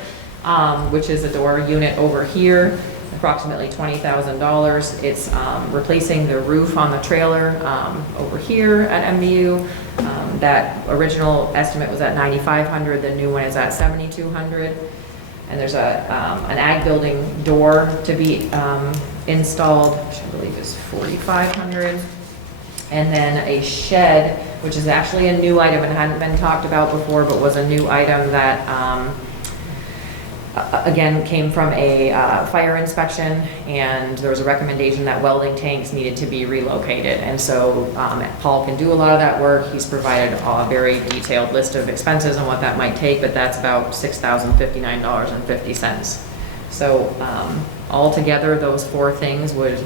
which is a door unit over here, approximately $20,000. It's replacing the roof on the trailer over here at MVU. That original estimate was at $9,500. The new one is at $7,200. And there's an ag building door to be installed, which I believe is $4,500. And then a shed, which is actually a new item and hadn't been talked about before, but was a new item that, again, came from a fire inspection, and there was a recommendation that welding tanks needed to be relocated. And so Paul can do a lot of that work. He's provided a very detailed list of expenses and what that might take, but that's about $6,059.50. So altogether, those four things would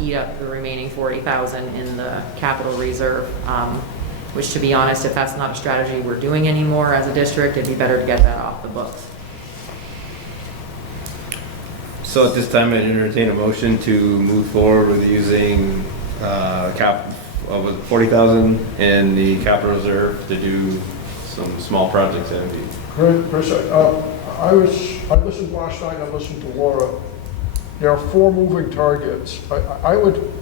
eat up the remaining $40,000 in the capital reserve, which, to be honest, if that's not a strategy we're doing anymore as a district, it'd be better to get that off the books. So at this time, I'd entertain a motion to move forward with using with 40,000 in the capital reserve to do some small projects at MVU. Chris, I listened last night, I listened to Laura. There are 4 moving targets. I would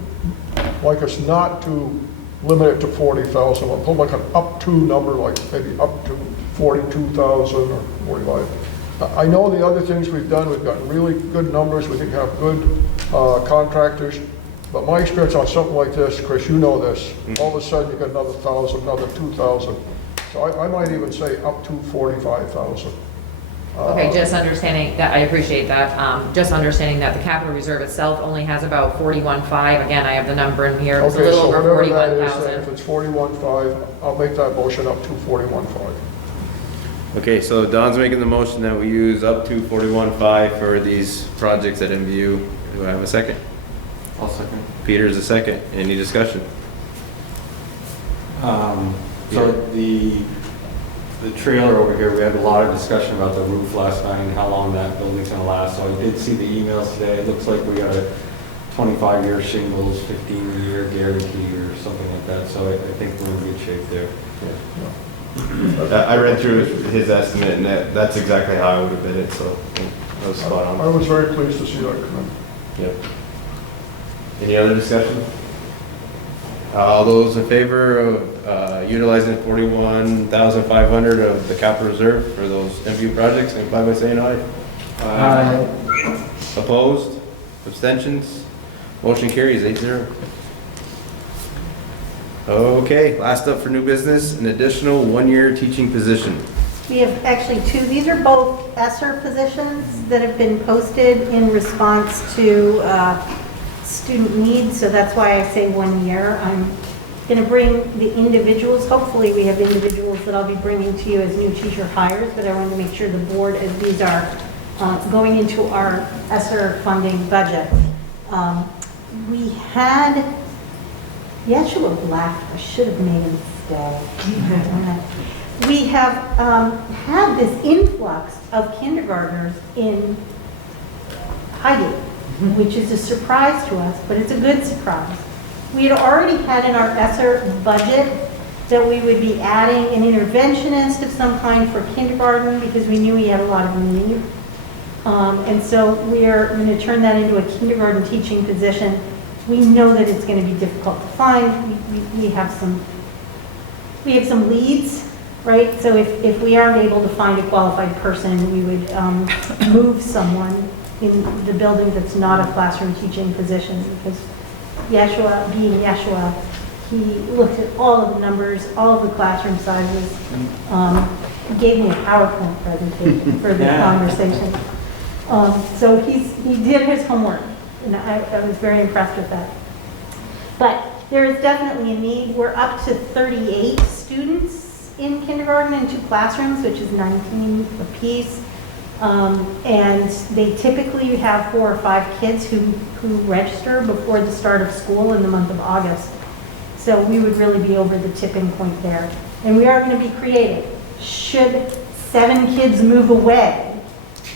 like us not to limit it to 40,000, or put like an up to number, like maybe up to 42,000 or 45. I know the other things we've done, we've got really good numbers, we think have good contractors, but my experience on something like this, Chris, you know this, all of a sudden you get another 1,000, another 2,000. So I might even say up to 45,000. Okay, just understanding that, I appreciate that. Just understanding that the capital reserve itself only has about 41.5. Again, I have the number in here. It's a little over whatever that is, 41,000. if it's 41.5, I'll make that motion up to 41.5. Okay, so Don's making the motion that we use up to 41.5 for these projects at MVU. Do I have a second? I'll second. Peter's a second. Any discussion? So the trailer over here, we had a lot of discussion about the roof last night and how long that building's gonna last. So I did see the emails today. It looks like we got a 25-year shingles, 15-year guarantee or something like that. So I think we're in good shape there. I read through his estimate, and that's exactly how I would have bid it, so that was spot on. I was very pleased to see that come in. Yep. Any other discussion? All those in favor of utilizing 41,500 of the capital reserve for those MVU projects, signify by saying aye. Aye. Opposed? Abstentions? Motion carries 8-0. Okay, last up for new business, an additional 1-year teaching position. We have actually 2. These are both ESSER positions that have been posted in response to student needs, so that's why I say 1 year. I'm going to bring the individuals, hopefully we have individuals that I'll be bringing to you as new teacher hires, but I wanted to make sure the board, as these are going into our ESSER funding budget. We had, Yeshua laughed, I should have made him stay. We have had this influx of kindergartners in Highgate, which is a surprise to us, but it's a good surprise. We had already had in our ESSER budget that we would be adding an interventionist of some kind for kindergarten because we knew we had a lot of need. And so we are going to turn that into a kindergarten teaching position. We know that it's going to be difficult to find. We have some leads, right? So if we aren't able to find a qualified person, we would move someone in the building that's not a classroom teaching position, because Yeshua, being Yeshua, he looked at all of the numbers, all of the classroom sizes, gave me a PowerPoint presentation for this conversation. So he did his homework, and I was very impressed with that. But there is definitely a need. We're up to 38 students in kindergarten in 2 classrooms, which is 19 apiece. And they typically have 4 or 5 kids who register before the start of school in the month of August. So we would really be over the tipping point there. And we are going to be creative. Should 7 kids move away,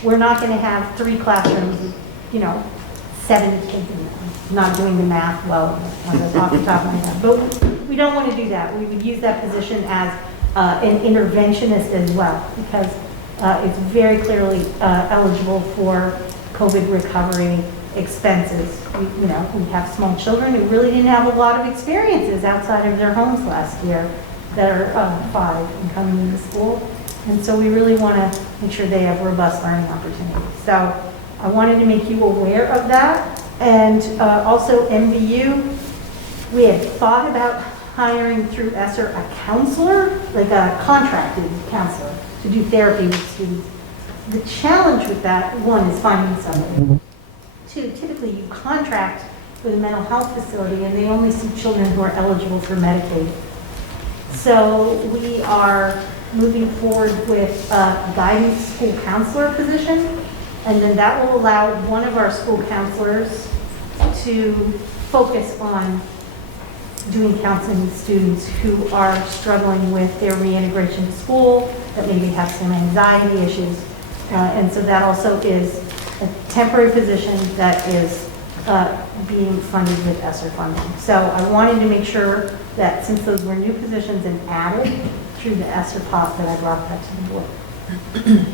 we're not going to have 3 classrooms with, 70 kids in them. I'm not doing the math well off the top of my head. But we don't want to do that. We would use that position as an interventionist as well, because it's very clearly eligible for COVID recovery expenses. We have small children who really didn't have a lot of experiences outside of their homes last year that are 5 and coming into school. And so we really want to make sure they have robust learning opportunities. So I wanted to make you aware of that. And also MVU, We had thought about hiring through ESSER a counselor, like a contracted counselor, to do therapy with students. The challenge with that, one, is finding somebody. Two, typically you contract with a mental health facility and they only see children who are eligible for Medicaid. So we are moving forward with a guidance school counselor position, and then that will allow one of our school counselors to focus on doing counseling with students who are struggling with their reintegration to school, that maybe have some anxiety issues. And so that also is a temporary position that is being funded with ESSER funding. So I wanted to make sure that since those were new positions and added through the ESSER pot, that I brought that to the board.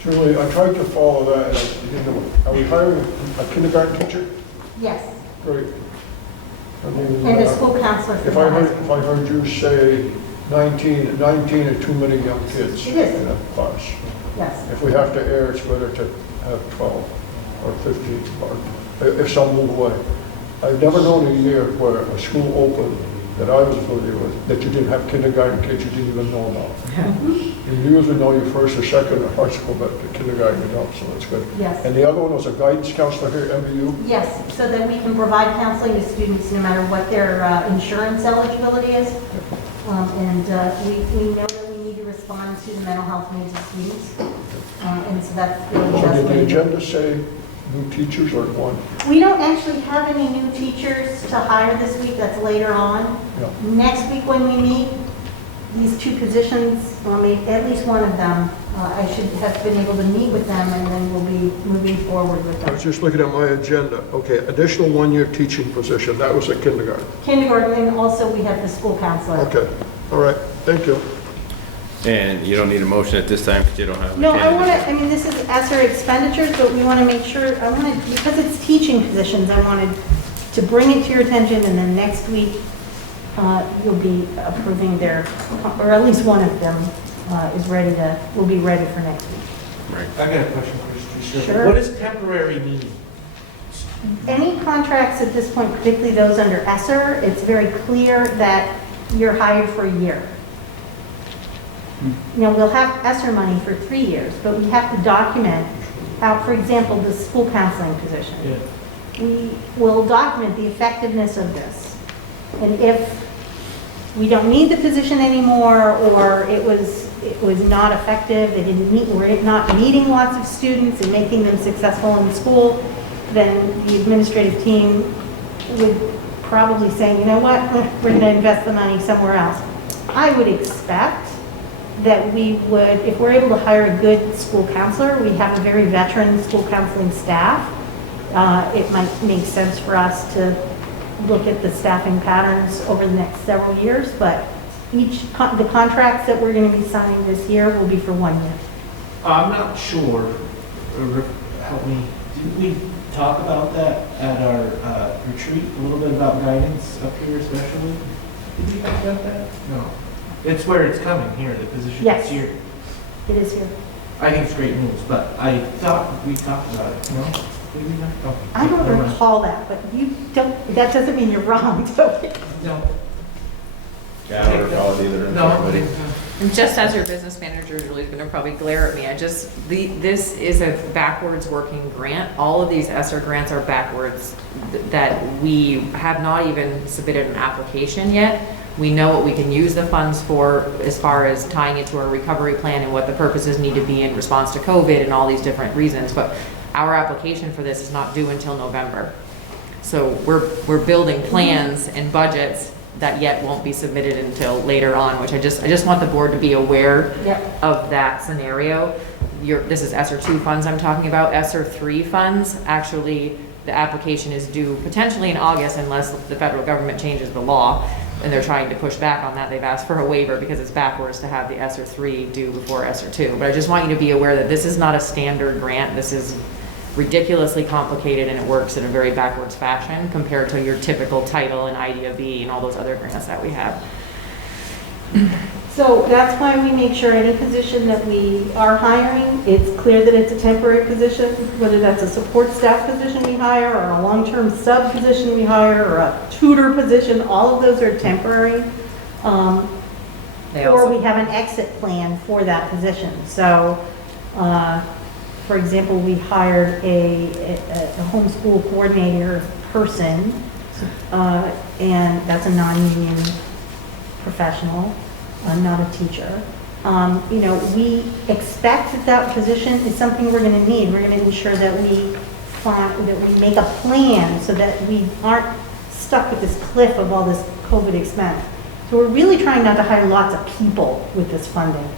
Julie, I tried to follow that, and I didn't know. Are we hiring a kindergarten teacher? Yes, Great. I mean, and a school counselor for if the I high school. heard you say 19 are too many young kids It is. in a class. Yes. If we have to err, it's better to have 12 or 15, or if some move away. I've never known a year where a school opened that I was familiar with, that you didn't have kindergarten kids you didn't even know about. You usually know your first or second or high school, but the kindergarten you don't, so that's good. Yes. And the other one was a guidance counselor here at MVU? Yes, so that we can provide counseling to students no matter what their insurance eligibility is. We know that we need to respond to the mental health needs of students. And so that's really the So best did way the to do it. agenda say new teachers or one? We don't actually have any new teachers to hire this week, that's later on. Yeah. Next week when we meet, these two positions, well, maybe at least one of them, I should have been able to meet with them and then we'll be moving forward with I them. was just looking at my agenda. Okay, additional one-year teaching position, that was at kindergarten. Kindergarten, and also we have the school counselor. Okay, all right, thank you. And you don't need a motion at this time because you don't have a No, I want candidate. to, I mean, this is ESSER expenditures, but we want to make sure, I wanted, because it's teaching positions, I wanted to bring it to your attention, and then next week, you'll be approving their, or at least one of them is ready to, will be ready for next week. Right. I got a question for you. Sure. What does temporary mean? Any contracts at this point, particularly those under ESSER, it's very clear that you're hired for a year. You know, we'll have ESSER money for 3 years, but we have to document how, for example, the school counseling position. Yeah. We will document the effectiveness of this. And if we don't need the position anymore, or it was not effective, they didn't meet, we're not meeting lots of students and making them successful in school, then the administrative team would probably say, you know what, we're going to invest the money somewhere else. I would expect that we would, if we're able to hire a good school counselor, we have a very veteran school counseling staff. It might make sense for us to look at the staffing patterns over the next several years, but the contracts that we're going to be signing this year will be for 1 year. I'm not sure, help me, didn't we talk about that at our retreat, a little bit about guidance up here especially? Did we talk about that? No. It's where it's coming here, the position Yes. is here. It is here. I think it's great news, but I thought we talked about it, no? Did we not? Okay. I don't Never mind. recall that, but you don't, that doesn't mean you're wrong. No. Yeah, I don't recall it either. No. And just as your business manager, Julie's gonna probably glare at me, this is a backwards working grant. All of these ESSER grants are backwards, that we have not even submitted an application yet. We know what we can use the funds for as far as tying it to our recovery plan and what the purposes need to be in response to COVID and all these different reasons, but our application for this is not due until November. So we're building plans and budgets that yet won't be submitted until later on, which I just want the board to be aware Yep. of that scenario. This is ESSER 2 funds I'm talking about. ESSER 3 funds, actually, the application is due potentially in August unless the federal government changes the law, and they're trying to push back on that. They've asked for a waiver because it's backwards to have the ESSER 3 due before ESSER 2. But I just want you to be aware that this is not a standard grant. This is ridiculously complicated, and it works in a very backwards fashion compared to your typical title and IDEA B and all those other grants that we have. So that's why we make sure any position that we are hiring, it's clear that it's a temporary position, whether that's a support staff position we hire, or a long-term sub position we hire, or a tutor position, all of those are temporary. They Or also- we have an exit plan for that position. So, for example, we hired a homeschool coordinator person, and that's a non-union professional, not a teacher. You know, we expect that that position is something we're going to need. We're going to ensure that we make a plan so that we aren't stuck with this cliff of all this COVID expense. So we're really trying not to hire lots of people with this funding.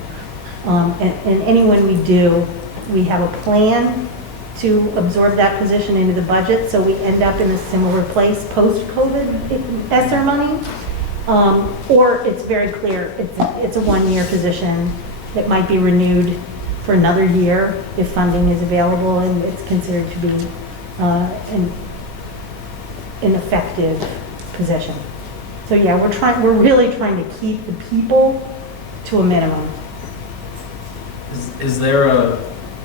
And anyone we do, we have a plan to absorb that position into the budget, so we end up in a similar place post-COVID ESSER money. Or it's very clear, it's a one-year position that might be renewed for another year if funding is available and it's considered to be an effective position. So yeah, we're really trying to keep the people to a minimum. Is there a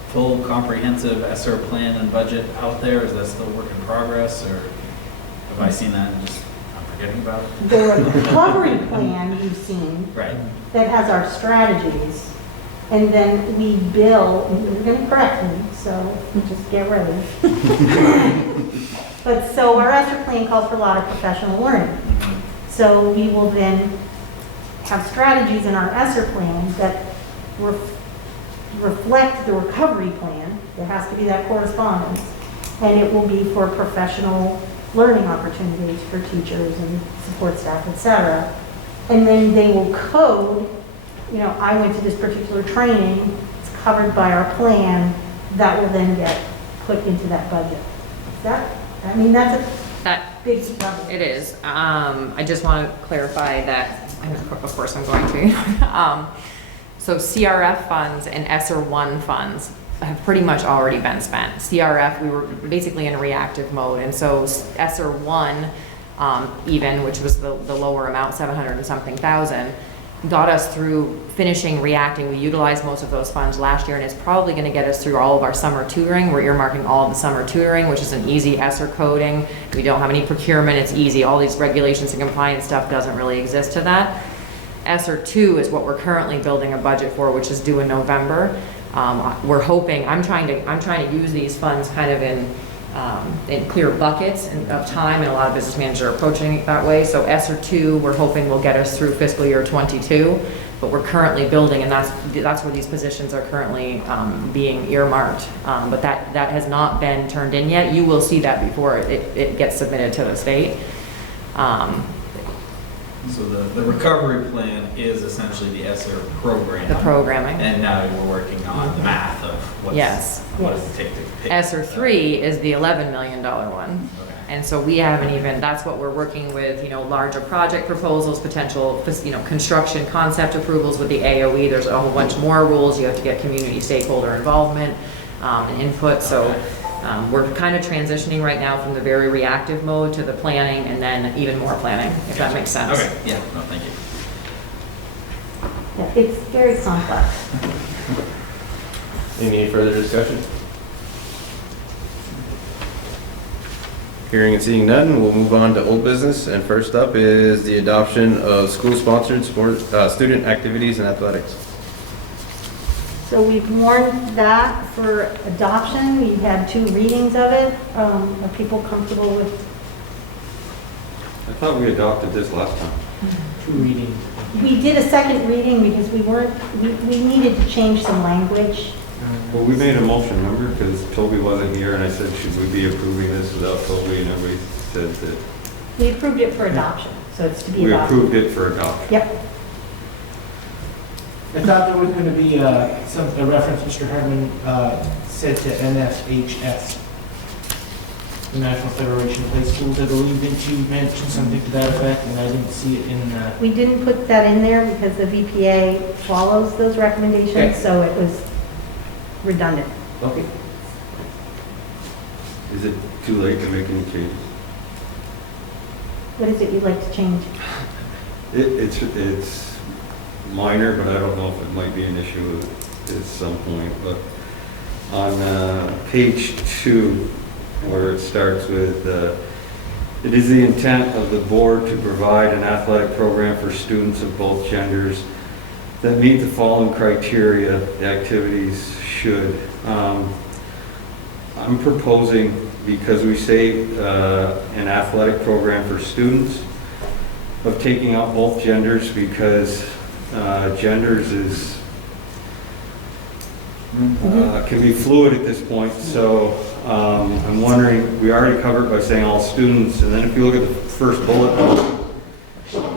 full comprehensive ESSER plan and budget out there? Is that still work in progress, or have I seen that and just I'm forgetting about it? The recovery plan you've seen Right. that has our strategies, and then we bill, and you're going to correct me, so just get ready. But so our ESSER plan calls for a lot of professional learning. So we will then have strategies in our ESSER plan that reflect the recovery plan. There has to be that correspondence. And it will be for professional learning opportunities for teachers and support staff, et cetera. And then they will code, you know, I went to this particular training, it's covered by our plan, that will then get put into that budget. Is that, I mean, that's a big stuff. It is. I just want to clarify that, and of course I'm going to. So CRF funds and ESSER 1 funds have pretty much already been spent. CRF, we were basically in a reactive mode, and so ESSER 1, even, which was the lower amount, 700 and something thousand, got us through finishing reacting. We utilized most of those funds last year, and it's probably going to get us through all of our summer tutoring. We're earmarking all of the summer tutoring, which is an easy ESSER coding. We don't have any procurement. It's easy. All these regulations and compliance stuff doesn't really exist to that. ESSER 2 is what we're currently building a budget for, which is due in November. We're hoping, I'm trying to use these funds kind of in clear buckets of time, and a lot of business managers are approaching it that way. So ESSER 2, we're hoping will get us through fiscal year 22, but we're currently building, and that's where these positions are currently being earmarked. But that has not been turned in yet. You will see that before it gets submitted to the state. So the recovery plan is essentially the ESSER program. The programming. And now we're working on the math of what does it take to pick. ESSER 3 is the $11 million one. Okay. And so we haven't even, that's what we're working with, you know, larger project proposals, potential, you know, construction concept approvals with the AOE. There's a whole bunch more rules. You have to get community stakeholder involvement and input. So we're kind of transitioning right now from the very reactive mode to the planning, and then even more planning, if that makes sense. Okay, yeah, no, thank you. Yeah, it's very complex. Any further discussion? Hearing and seeing none, we'll move on to old business. And first up is the adoption of school-sponsored student activities and athletics. So we've warned that for adoption. We had 2 readings of it. Are people comfortable with? I thought we adopted this last time. 2 readings. We did a second reading because we needed to change some language. Well, we made a motion, remember? Because Toby wasn't here, and I said, should we be approving this without Toby? And everybody said that We approved it for adoption, so it's to be we adopted. approved it for adoption. Yep. I thought there was going to be a reference Mr. Hardman said to NFHS, the National Federation of High Schools. I believe that you mentioned something to that effect, and I didn't see it in that. We didn't put that in there because the VPA follows those recommendations, Okay. so it was redundant. Okay. Is it too late to make any changes? What is it you'd like to change? It's minor, but I don't know if it might be an issue at some point. But on page 2, where it starts with, it is the intent of the board to provide an athletic program for students of both genders that meet the following criteria. The activities should. I'm proposing, because we say an athletic program for students, of taking out both genders, because genders is can be fluid at this point. So I'm wondering, we already covered by saying all students, and then if you look at the first bullet point,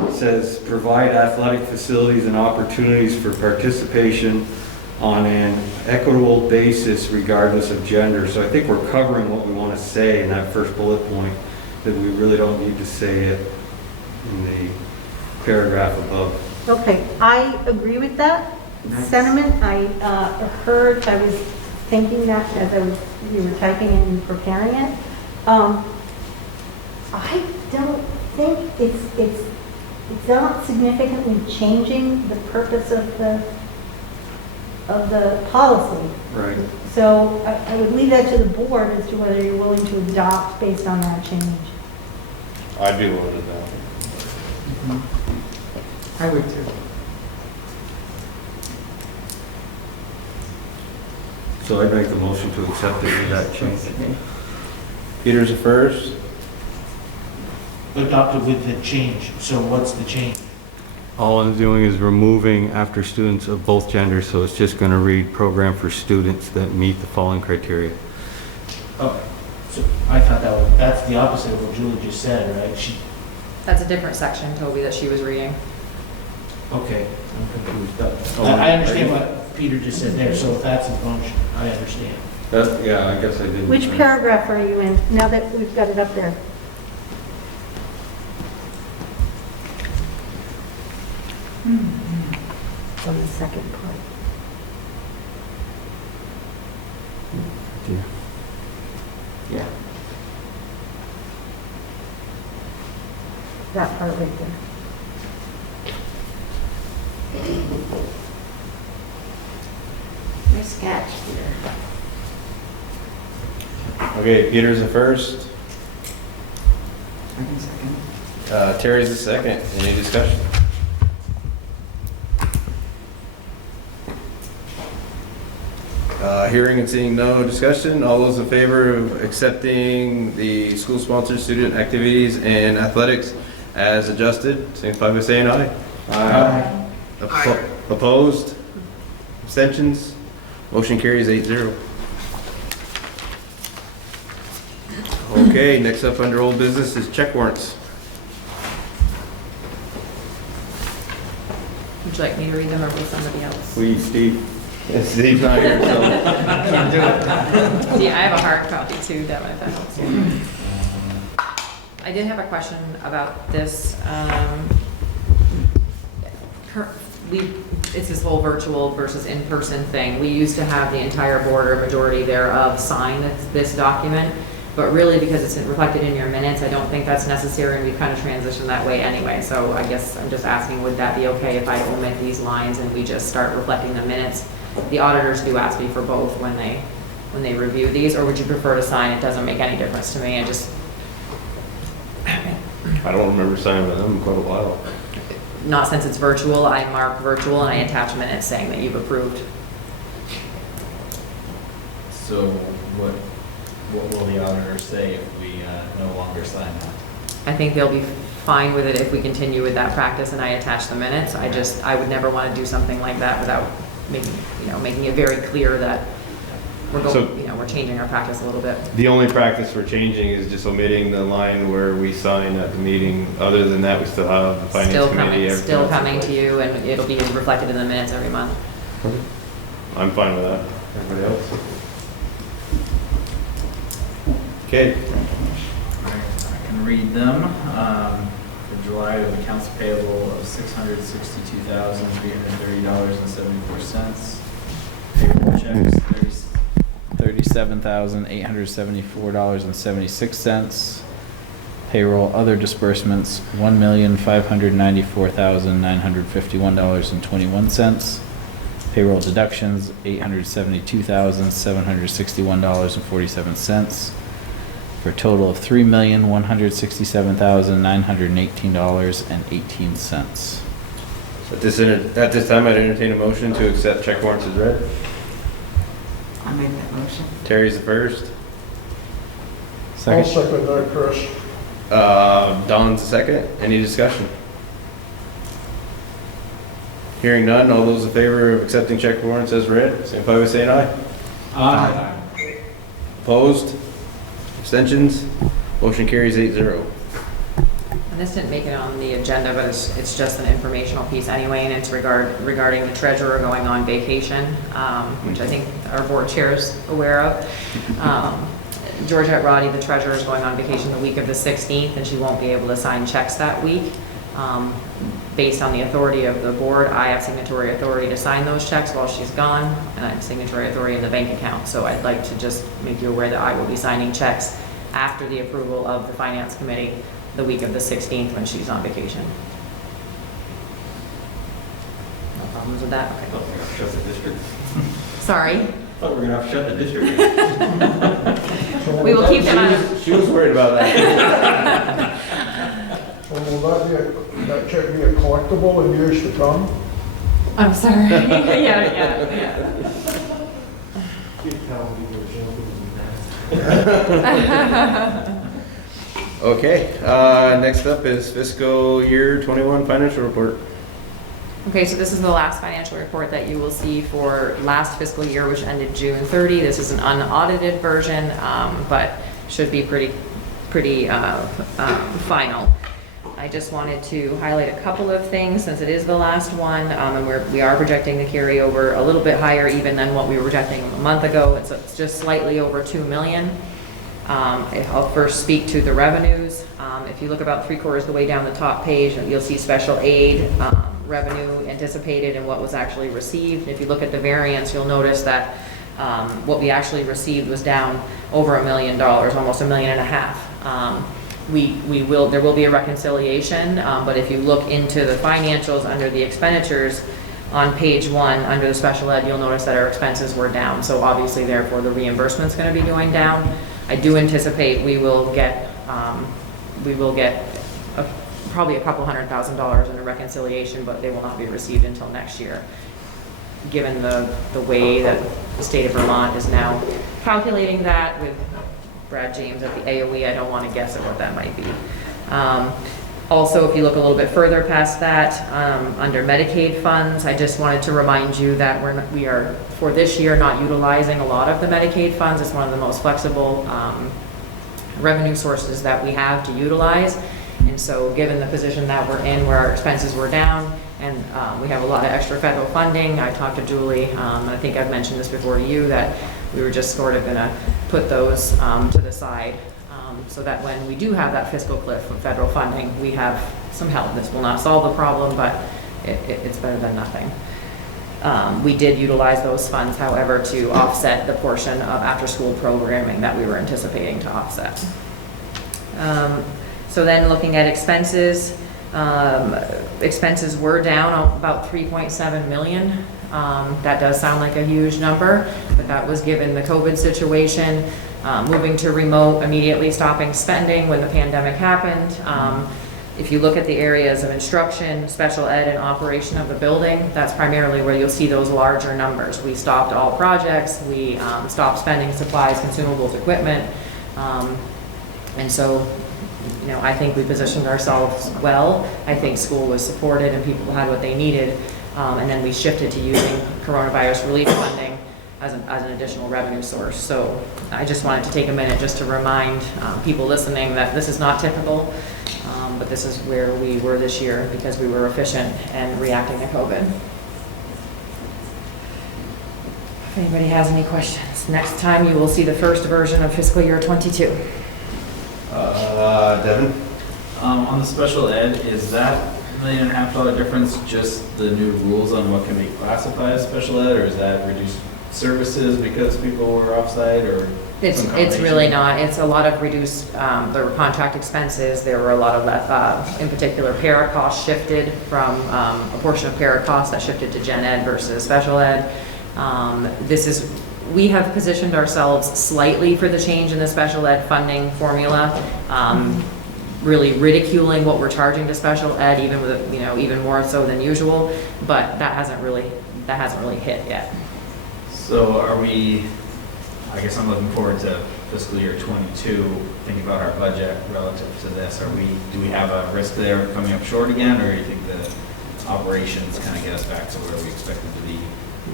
it says provide athletic facilities and opportunities for participation on an equitable basis regardless of gender. So I think we're covering what we want to say in that first bullet point, that we really don't need to say it in the paragraph above. Okay, I agree with that sentiment. I was thinking that as you were typing it and preparing it. I don't think it's not significantly changing the purpose of the policy. Right. So I would leave that to the board as to whether you're willing to adopt based on that change. I'd be willing to know. I would too. So I'd make the motion to accept it with that change. Peter's a first. Adopted with the change, so what's the change? All I'm doing is removing after students of both genders, so it's just going to read program for students that meet the following criteria. Oh, so I thought that's the opposite of what Julie just said, right? That's a different section, Toby, that she was reading. Okay, I'm confused. I understand what Peter just said there, so if that's the function, I understand. Yeah, I guess I didn't. Which paragraph are you in, now that we've got it up there? On the second part. Yeah. That part right there. Nice catch, Peter. Okay, Peter's the first. Second. Terry's the second. Any discussion? Hearing and seeing no discussion, all those in favor of accepting the school-sponsored student activities and athletics as adjusted, signify by saying aye. Aye. Opposed? Abstentions? Motion carries 8-0. Okay, next up under old business is check warrants. Would you like me to read them or will somebody else? Please, Steve. Steve's not here, so can't do it. Yeah, I have a hard copy too, that might help you. I did have a question about this. It's this whole virtual versus in-person thing. We used to have the entire board or majority thereof sign this document, but really because it's reflected in your minutes, I don't think that's necessary, and we've kind of transitioned that way anyway. So I guess I'm just asking, would that be okay if I omit these lines and we just start reflecting the minutes? The auditors do ask me for both when they review these, or would you prefer to sign? It doesn't make any difference to me. I don't remember signing with them in quite a while. Not since it's virtual, I mark virtual and I attach minutes saying that you've approved. So what will the auditor say if we no longer sign that? I think they'll be fine with it if we continue with that practice and I attach the minutes. I would never want to do something like that without making it very clear that we're going, we're changing our practice a little bit. The only practice we're changing is just omiting the line where we sign at the meeting. Other than that, we still have the finance committee. Still coming to you, and it'll be reflected in the minutes every month. I'm fine with that. Everybody else? Okay. I can read them. For July, we have accounts payable of $662,330.74. Payroll checks, $37,874.76. Payroll, other disbursements, $1,594,951.21. Payroll deductions, $872,761.47, for a total of $3,167,918.18. At this time, I'd entertain a motion to accept check warrants as read. I made that motion. Terry's the first. I'll second that, Chris. Don's the second. Any discussion? Hearing none, all those in favor of accepting check warrants as read, signify by saying aye. Aye. Opposed? Abstentions? Motion carries 8-0. And this didn't make it on the agenda, but it's just an informational piece anyway, and it's regarding the treasurer going on vacation, which I think our board chair is aware of. Georgette Roddy, the treasurer, is going on vacation the week of the 16th, and she won't be able to sign checks that week. Based on the authority of the board, I have signatory authority to sign those checks while she's gone, and I have signatory authority in the bank account. So I'd like to just make you aware that I will be signing checks after the approval of the finance committee the week of the 16th when she's on vacation. No problems with that? Okay. Thought we were gonna shut the district. Sorry. Thought we were gonna have to shut the district. We will keep them out. She was worried about that. So will that check be a collectible in years to come? I'm sorry. Yeah. Okay, next up is fiscal year 21 financial report. Okay, so this is the last financial report that you will see for last fiscal year, which ended June 30. This is an unaudited version, but should be pretty final. I just wanted to highlight a couple of things since it is the last one, and we are projecting the carryover a little bit higher even than what we were projecting a month ago. It's just slightly over $2 million. I'll first speak to the revenues. If you look about 3/4 of the way down the top page, you'll see special aid revenue anticipated and what was actually received. If you look at the variance, you'll notice that what we actually received was down over $1 million, almost $1.5 million. There will be a reconciliation, but if you look into the financials under the expenditures on page 1 under the special ed, you'll notice that our expenses were down. So obviously, therefore, the reimbursement's going to be going down. I do anticipate we will get probably a couple $100,000 in a reconciliation, but they will not be received until next year. Given the way that the state of Vermont is now calculating that with Brad James at the AOE, I don't want to guess at what that might be. Also, if you look a little bit further past that, under Medicaid funds, I just wanted to remind you that we are for this year not utilizing a lot of the Medicaid funds. It's one of the most flexible revenue sources that we have to utilize. And so given the position that we're in where our expenses were down and we have a lot of extra federal funding, I talked to Julie, I think I've mentioned this before to you, that we were just sort of going to put those to the side so that when we do have that fiscal cliff from federal funding, we have some help. This will not solve the problem, but it's better than nothing. We did utilize those funds, however, to offset the portion of after-school programming that we were anticipating to offset. So then looking at expenses, expenses were down about $3.7 million. That does sound like a huge number, but that was given the COVID situation, moving to remote, immediately stopping spending when the pandemic happened. If you look at the areas of instruction, special ed, and operation of the building, that's primarily where you'll see those larger numbers. We stopped all projects, we stopped spending supplies, consumables, equipment, and so, you know, I think we positioned ourselves well. I think school was supported and people had what they needed, and then we shifted to using coronavirus relief funding as an additional revenue source. So I just wanted to take a minute just to remind people listening that this is not typical, but this is where we were this year because we were efficient and reacting to COVID. If anybody has any questions, next time you will see the first version of fiscal year 22. Devin? On the special ed, is that $1.5 million difference just the new rules on what can be classified as special ed, or is that reduced services because people were offsite or? It's really not. It's a lot of reduced, there were contract expenses. There were a lot of, in particular, para costs shifted from, a portion of para costs that shifted to gen ed versus special ed. We have positioned ourselves slightly for the change in the special ed funding formula, really ridiculing what we're charging to special ed, even with, even more so than usual, but that hasn't really hit yet. So are we, I guess I'm looking forward to fiscal year 22, thinking about our budget relative to this. Do we have a risk there of coming up short again, or do you think the operations kind of get us back to where we expected to be?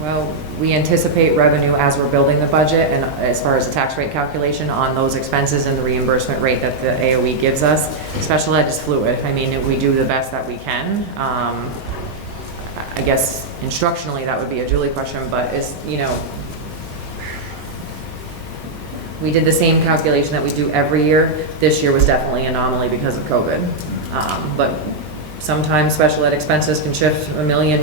Well, we anticipate revenue as we're building the budget, and as far as the tax rate calculation on those expenses and the reimbursement rate that the AOE gives us. Special ed is fluid. I mean, we do the best that we can. I guess instructionally, that would be a Julie question, but it's, we did the same calculation that we do every year. This year was definitely an anomaly because of COVID. But sometimes special ed expenses can shift $1 million+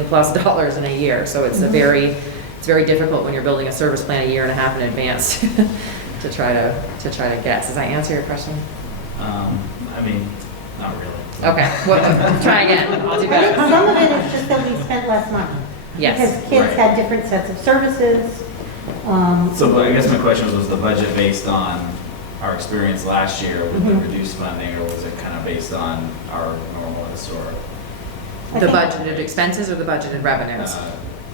in a year. So it's it's very difficult when you're building a service plan a year and a half in advance to try to guess. Does that answer your question? I mean, not really. Okay, well, try again. I'll do better. Some of it is just that we spent less money. Yes. Because kids had different sets of services. So I guess my question was the budget based on our experience last year with the reduced funding, or was it kind of based on our normal historic? The budgeted expenses or the budgeted revenues?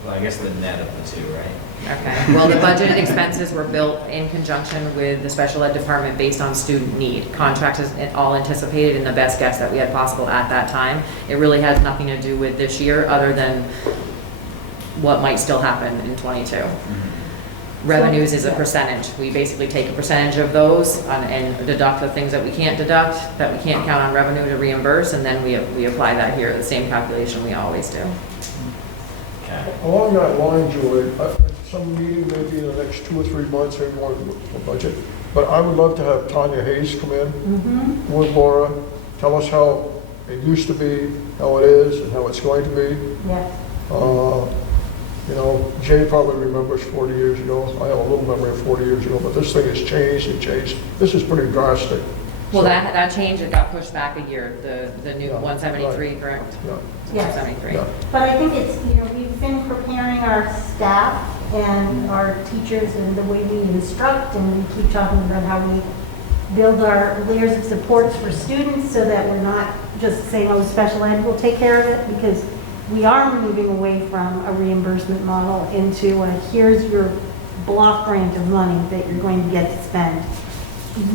Well, I guess the net of the two, right? Okay, well, the budgeted expenses were built in conjunction with the special ed department based on student need. Contracts is all anticipated in the best guess that we had possible at that time. It really has nothing to do with this year, other than what might still happen in 22. Revenues is a percentage. We basically take a percentage of those and deduct the things that we can't deduct, that we can't count on revenue to reimburse, and then we apply that here, the same calculation we always do. Okay. Along that line, Julie, some meeting maybe in the next 2 or 3 months, everyone with the budget, but I would love to have Tanya Hayes come in with Laura, tell us how it used to be, how it is, and how it's going to be. Yes. Jay probably remembers 40 years ago. I have a little memory of 40 years ago, but this thing has changed and changed. This is pretty drastic. Well, that change, it got pushed back a year, the new 173, right. correct? Yeah. Yes. 173. Yeah. But I think it's, we've been preparing our staff and our teachers and the way we instruct, and we keep talking about how we build our layers of supports for students so that we're not just saying, oh, special ed will take care of it, because we are moving away from a reimbursement model into here's your block grant of money that you're going to get to spend.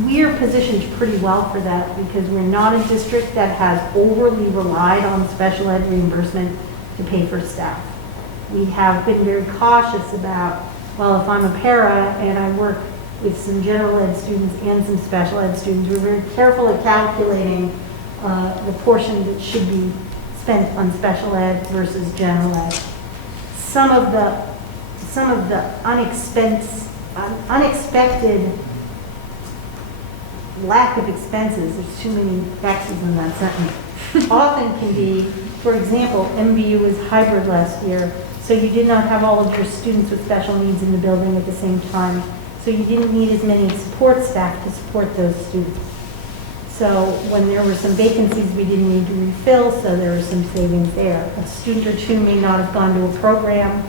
We're positioned pretty well for that because we're not a district that has overly relied on special ed reimbursement to pay for staff. We have been very cautious about, well, if I'm a para and I work with some general ed students and some special ed students, we're very careful at calculating the portion that should be spent on special ed versus general ed. Some of the unexpected lack of expenses, there's too many X's in that sentence, often can be, for example, MVU was hybrid last year, so you did not have all of your students with special needs in the building at the same time, so you didn't need as many support staff to support those students. So when there were some vacancies we didn't need to refill, so there were some savings there. A student or two may not have gone to a program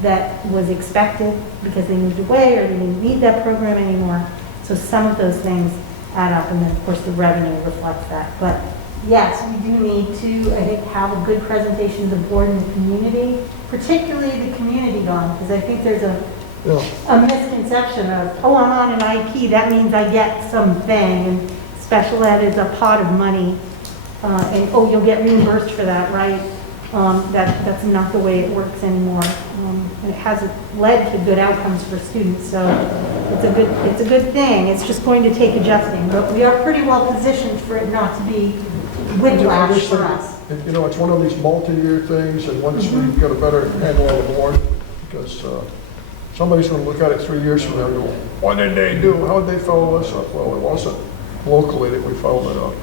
that was expected because they moved away or they didn't need that program anymore. So some of those things add up, and then of course the revenue reflects that. But yes, we do need to, I think, have a good presentation to the board and the community, particularly the community gone, because I think there's a misconception of, oh, I'm on an IP, that means I get something. And special ed is a pot of money, and oh, you'll get reimbursed for that, right? That's not the way it works anymore. And it hasn't led to good outcomes for students, so it's a good thing. It's just going to take adjusting, but we are pretty well positioned for it not to be whiplash for us. It's one of these multi-year things, and once we get a better handle on the board, because somebody's going to look at it 3 years from now and go, what did they do? How did they follow this up? Well, it wasn't locally that we followed it up.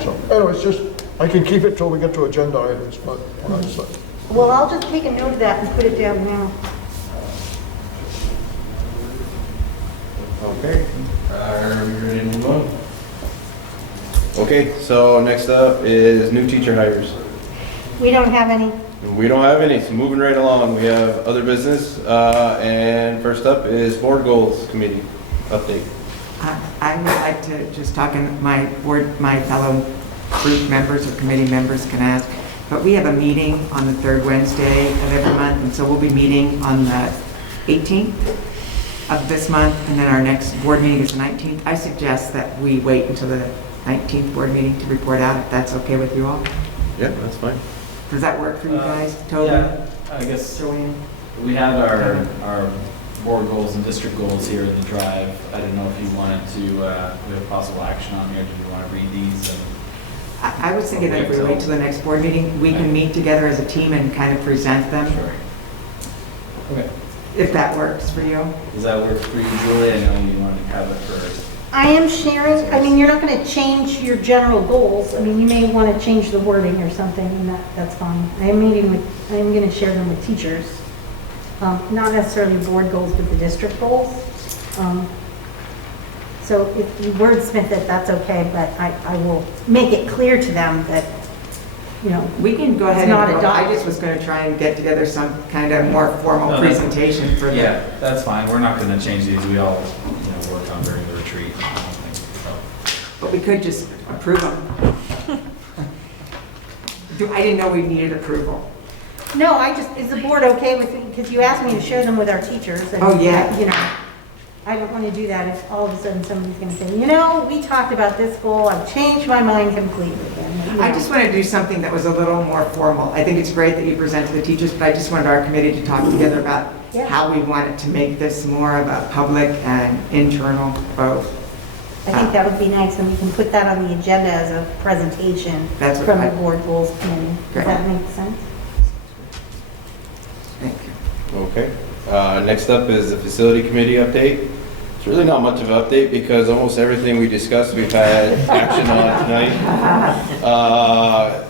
So anyway, it's just, I can keep it till we get to agenda items, but Well, I'll just take a note of that and put it down now. Are we ready to move on? Okay, so next up is new teacher hires. We don't have any. We don't have any, so moving right along, we have other business, and first up is board goals committee update. I would like to just talk, and my fellow group members or committee members can ask, but we have a meeting on the third Wednesday of every month, and so we'll be meeting on the 18th of this month, and then our next board meeting is the 19th. I suggest that we wait until the 19th board meeting to report out, if that's okay with you all. Yeah, that's fine. Does that work for you guys? Toby? Yeah, I guess Joanne? we have our board goals and district goals here in the drive. I didn't know if you wanted to, we have possible action on here. Do you want to read these? I was thinking that if we wait till the next board meeting, we can meet together as a team and kind of present them, Sure. Okay. if that works for you. Does that work for you, Julie? I know you wanted to have it first. I am sharing, I mean, you're not going to change your general goals. I mean, you may want to change the wording or something, and that's fine. I am going to share them with teachers. Not necessarily board goals, but the district goals. So if you wordsmith it, that's okay, but I will make it clear to them that, you know, We can go ahead It's not and, I adopted. just was going to try and get together some kind of more formal No, that's- presentation for the. Yeah, that's fine. We're not going to change these. We all, work on during the retreat. I don't think so. But we could just approve them. I didn't know we needed approval. no, is the board okay with it? Because you asked me to share them with our teachers. And, Oh, yeah. You know, I don't want to do that if all of a sudden somebody's going to say, you know, we talked about this goal, I've changed my mind completely. And, you I know. just want to do something that was a little more formal. I think it's great that you present to the teachers, but I just wanted our committee to talk together about Yeah. how we wanted to make this more of a public and internal both. I think that would be nice, and we can put that on the agenda as a presentation That's what from I- the board goals committee. Great. Does that make sense? Thank you. Okay, next up is the facility committee update. It's really not much of an update because almost everything we discussed, we've had action on tonight.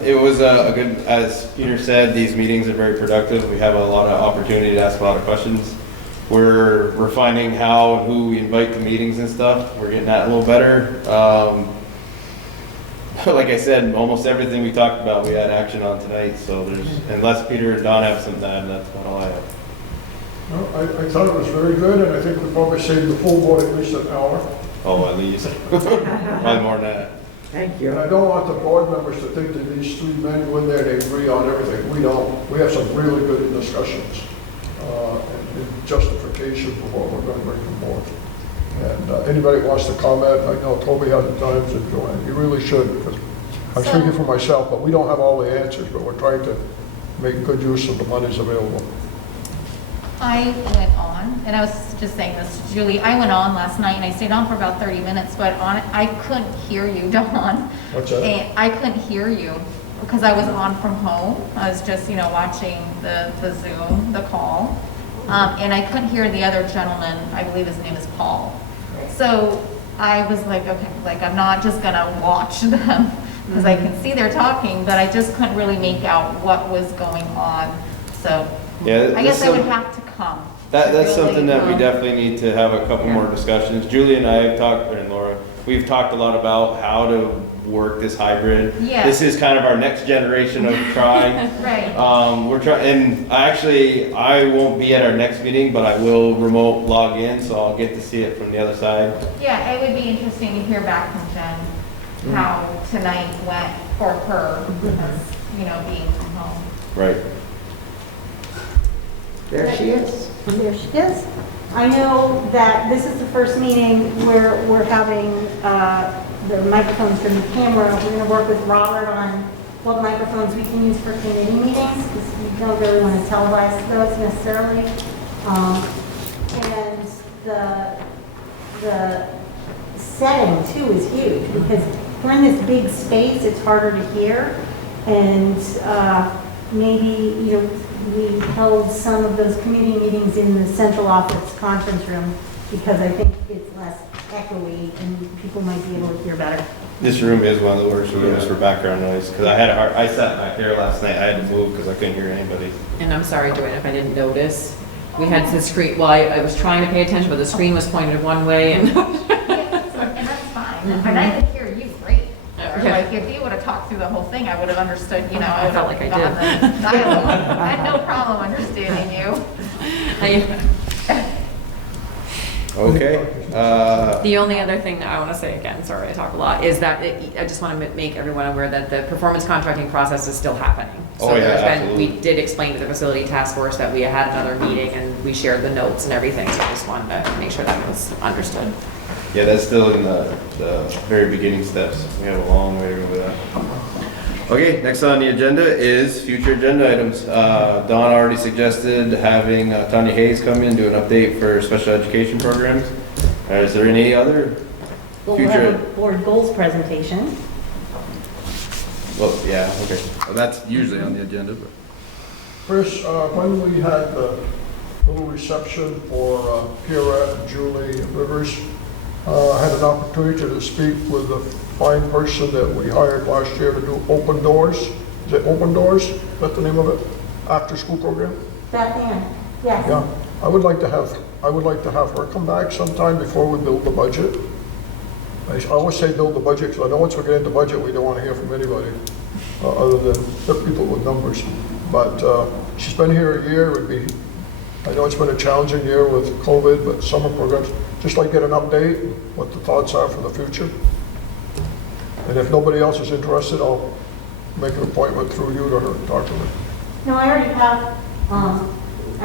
It was a good, as Peter said, these meetings are very productive. We have a lot of opportunity to ask a lot of questions. We're finding how and who we invite to meetings and stuff. We're getting that a little better. Like I said, almost everything we talked about, we had action on tonight. So unless Peter and Don have something to add, that's about all I have. No, I thought it was very good, and I think we probably saved the full board at least an hour. Oh, at least. Probably more than that. Thank And you. I don't want the board members to think that these three men go in there, they agree on everything. We don't. We have some really good discussions and justification for what we're going to bring to the board. And anybody wants to comment, I know Toby has the times, and Joanne, you really should, because I'm speaking for myself, but we don't have all the answers, but we're trying to make good use of the monies available. I went on, and I was just saying this to Julie, I went on last night and I stayed on for about 30 minutes, but I couldn't hear you, Dawn. What's that? And I couldn't hear you because I was on from home. I was just, watching the Zoom, the call. And I couldn't hear the other gentleman, I believe his name is Paul. So I was like, okay, I'm not just gonna watch them because I can see they're talking, but I just couldn't really make out what was going on. So Yeah, I guess I would have to come. That's Really, something that we definitely need to have a couple more discussions. Julie and I have talked, and Laura, we've talked a lot about how to work this hybrid. Yeah. This is kind of our next generation of trying. Right. We're trying, and I won't be at our next meeting, but I will remote log in, so I'll get to see it from the other side. Yeah, it would be interesting to hear back from Jen how tonight went for her, because, being from home. Right. There she is. And there she is. I know that this is the first meeting where we're having the microphones and the camera. We're going to work with Robert on what microphones we can use for committee meetings, because we don't really want to televise those necessarily. And the setting too is huge, because we're in this big space, it's harder to hear. And maybe, we held some of those committee meetings in the central office conference room, because I think it's less echoey and people might be able to hear better. This room is one of the worst rooms for background noise, because I sat back there last night, I had to move because I couldn't hear anybody. And I'm sorry, Joanne, if I didn't notice. We had the screen, I was trying to pay attention, but the screen was pointed one way and And I could hear you great. Okay. Like, if you would have talked through the whole thing, I would have understood, you know, I felt like I did. I had no problem understanding you. Okay. The only other thing that I want to say again, sorry, I talk a lot, is that I just want to make everyone aware that the performance contracting process is still happening. Oh, So yeah, there's been, absolutely. we did explain to the facility task force that we had another meeting and we shared the notes and everything, so I just wanted to make sure that was understood. Yeah, that's still in the very beginning steps. We have a long way to go with that. Okay, next on the agenda is future agenda items. Don already suggested having Tanya Hayes come in, do an update for special education programs. Is there any other Well, we'll have future? a board goals presentation. Well, yeah, okay. Well, that's usually on the agenda, but. Chris, when we had the little reception for Pierrette and Julie Rivers, I had an opportunity to speak with the fine person that we hired last year to do Open Doors. Is it Open Doors? Is that the name of it? After school program? Beth Ann, yes. Yeah. I would like to have her come back sometime before we build the budget. I always say build the budget because I know once we get into budget, we don't want to hear from anybody other than the people with numbers. But she's been here a year. I know it's been a challenging year with COVID, but summer programs, just like get an update, what the thoughts are for the future. And if nobody else is interested, I'll make an appointment through you to her, talk to her. No, I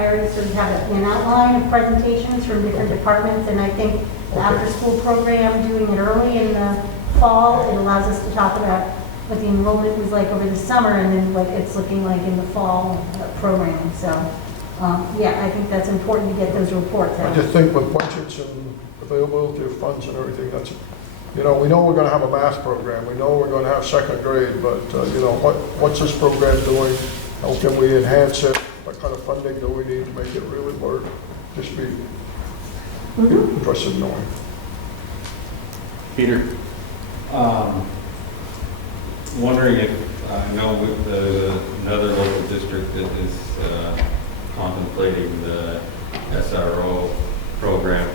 already sort of have an outline of presentations from different departments, and I think the after-school program, doing it early in the fall, it allows us to talk about what the enrollment was like over the summer, and then what it's looking like in the fall program. So, yeah, I think that's important to get those reports I out. just think with budgets and availability of funds and everything, that's, we know we're gonna have a math program, we know we're gonna have second grade, but, what's this program doing? How can we enhance it? What kind of funding do we need to make it really work? Just be interested in knowing. Peter? Wondering if, I know with another local district that is contemplating the SRO program.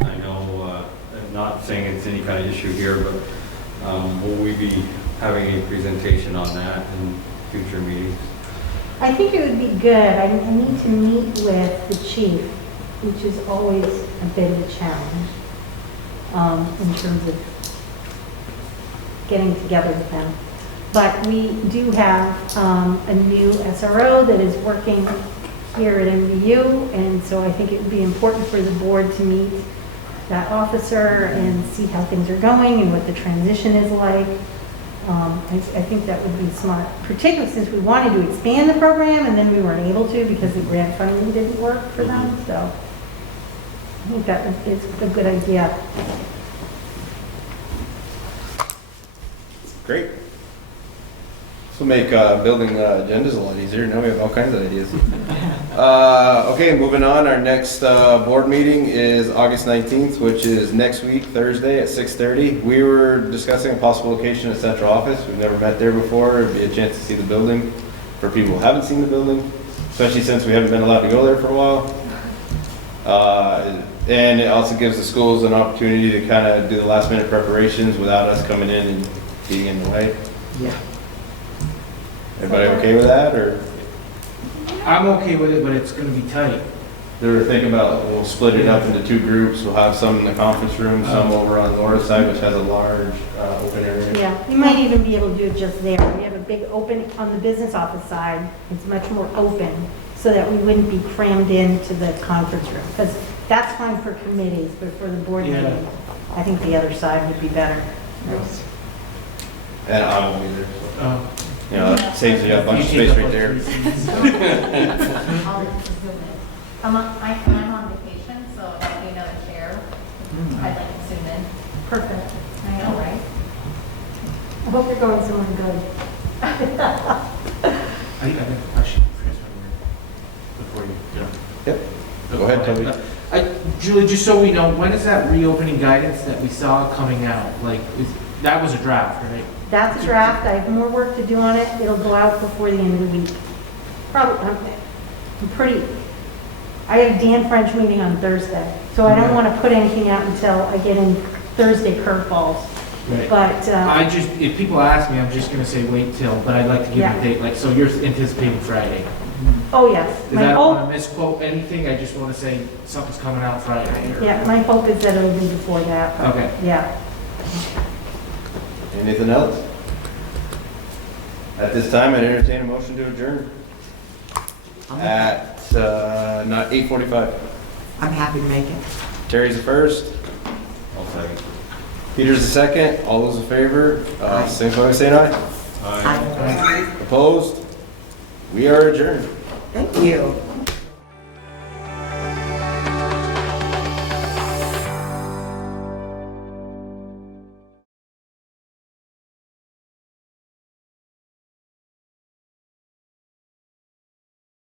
I know, I'm not saying it's any kind of issue here, but will we be having a presentation on that in future meetings? I think it would be good. I need to meet with the chief, which is always a bit of a challenge in terms of getting together with them. But we do have a new SRO that is working here at MVU, and so I think it would be important for the board to meet that officer and see how things are going and what the transition is like. I think that would be smart, particularly since we wanted to expand the program and then we weren't able to because the grant funding didn't work for them. So I think that is a good idea. Great. This will make building agendas a lot easier. Now we have all kinds of ideas. Okay, moving on. Our next board meeting is August 19th, which is next week, Thursday at 6:30. We were discussing a possible location at Central Office. We've never met there before. It'd be a chance to see the building for people who haven't seen the building, especially since we haven't been allowed to go there for a while. And it also gives the schools an opportunity to kind of do the last minute preparations without us coming in and being in the way. Yeah. Everybody okay with that, or? I'm okay with it, but it's gonna be tight. They were thinking about, we'll split it up into two groups. We'll have some in the conference room, some over on the north side, which has a large open area. Yeah, we might even be able to do it just there. We have a big open, on the business office side, it's much more open, so that we wouldn't be crammed into the conference room. Because that's fine for committees, but for the board Yeah. meeting, I think the other side would be better. And I won't be there. Uh, You know, it saves you a bunch of space right there. I'm on vacation, so if I do another chair, I'd like to zoom in. Perfect. I know, right? I hope you're going somewhere good. I have a question, Chris, before you go. Yep. Go ahead, Toby. Julie, just so we know, when is that reopening guidance that we saw coming out? Like, that was a draft, right? That's a draft. I have more work to do on it. It'll go out before the end of the week. Probably, I have a Dan French meeting on Thursday, so I don't want to put anything out until I get in Thursday curveballs. Right. But, I just, if people ask me, I'm just gonna say wait till, but I'd like to give Yeah. a date, like, so you're anticipating Friday. oh yes. Because I don't wanna misquote anything, I just wanna say something's coming out Friday. or- Yeah, my hope is that it'll be before that. Okay. Yeah. Anything else? At this time, I'd entertain a motion to adjourn at, not 8:45. I'm happy to make it. Terry's the first. I'll second. Peter's the second. All those in favor, signify by saying aye. Aye. Opposed? We are adjourned. Thank you.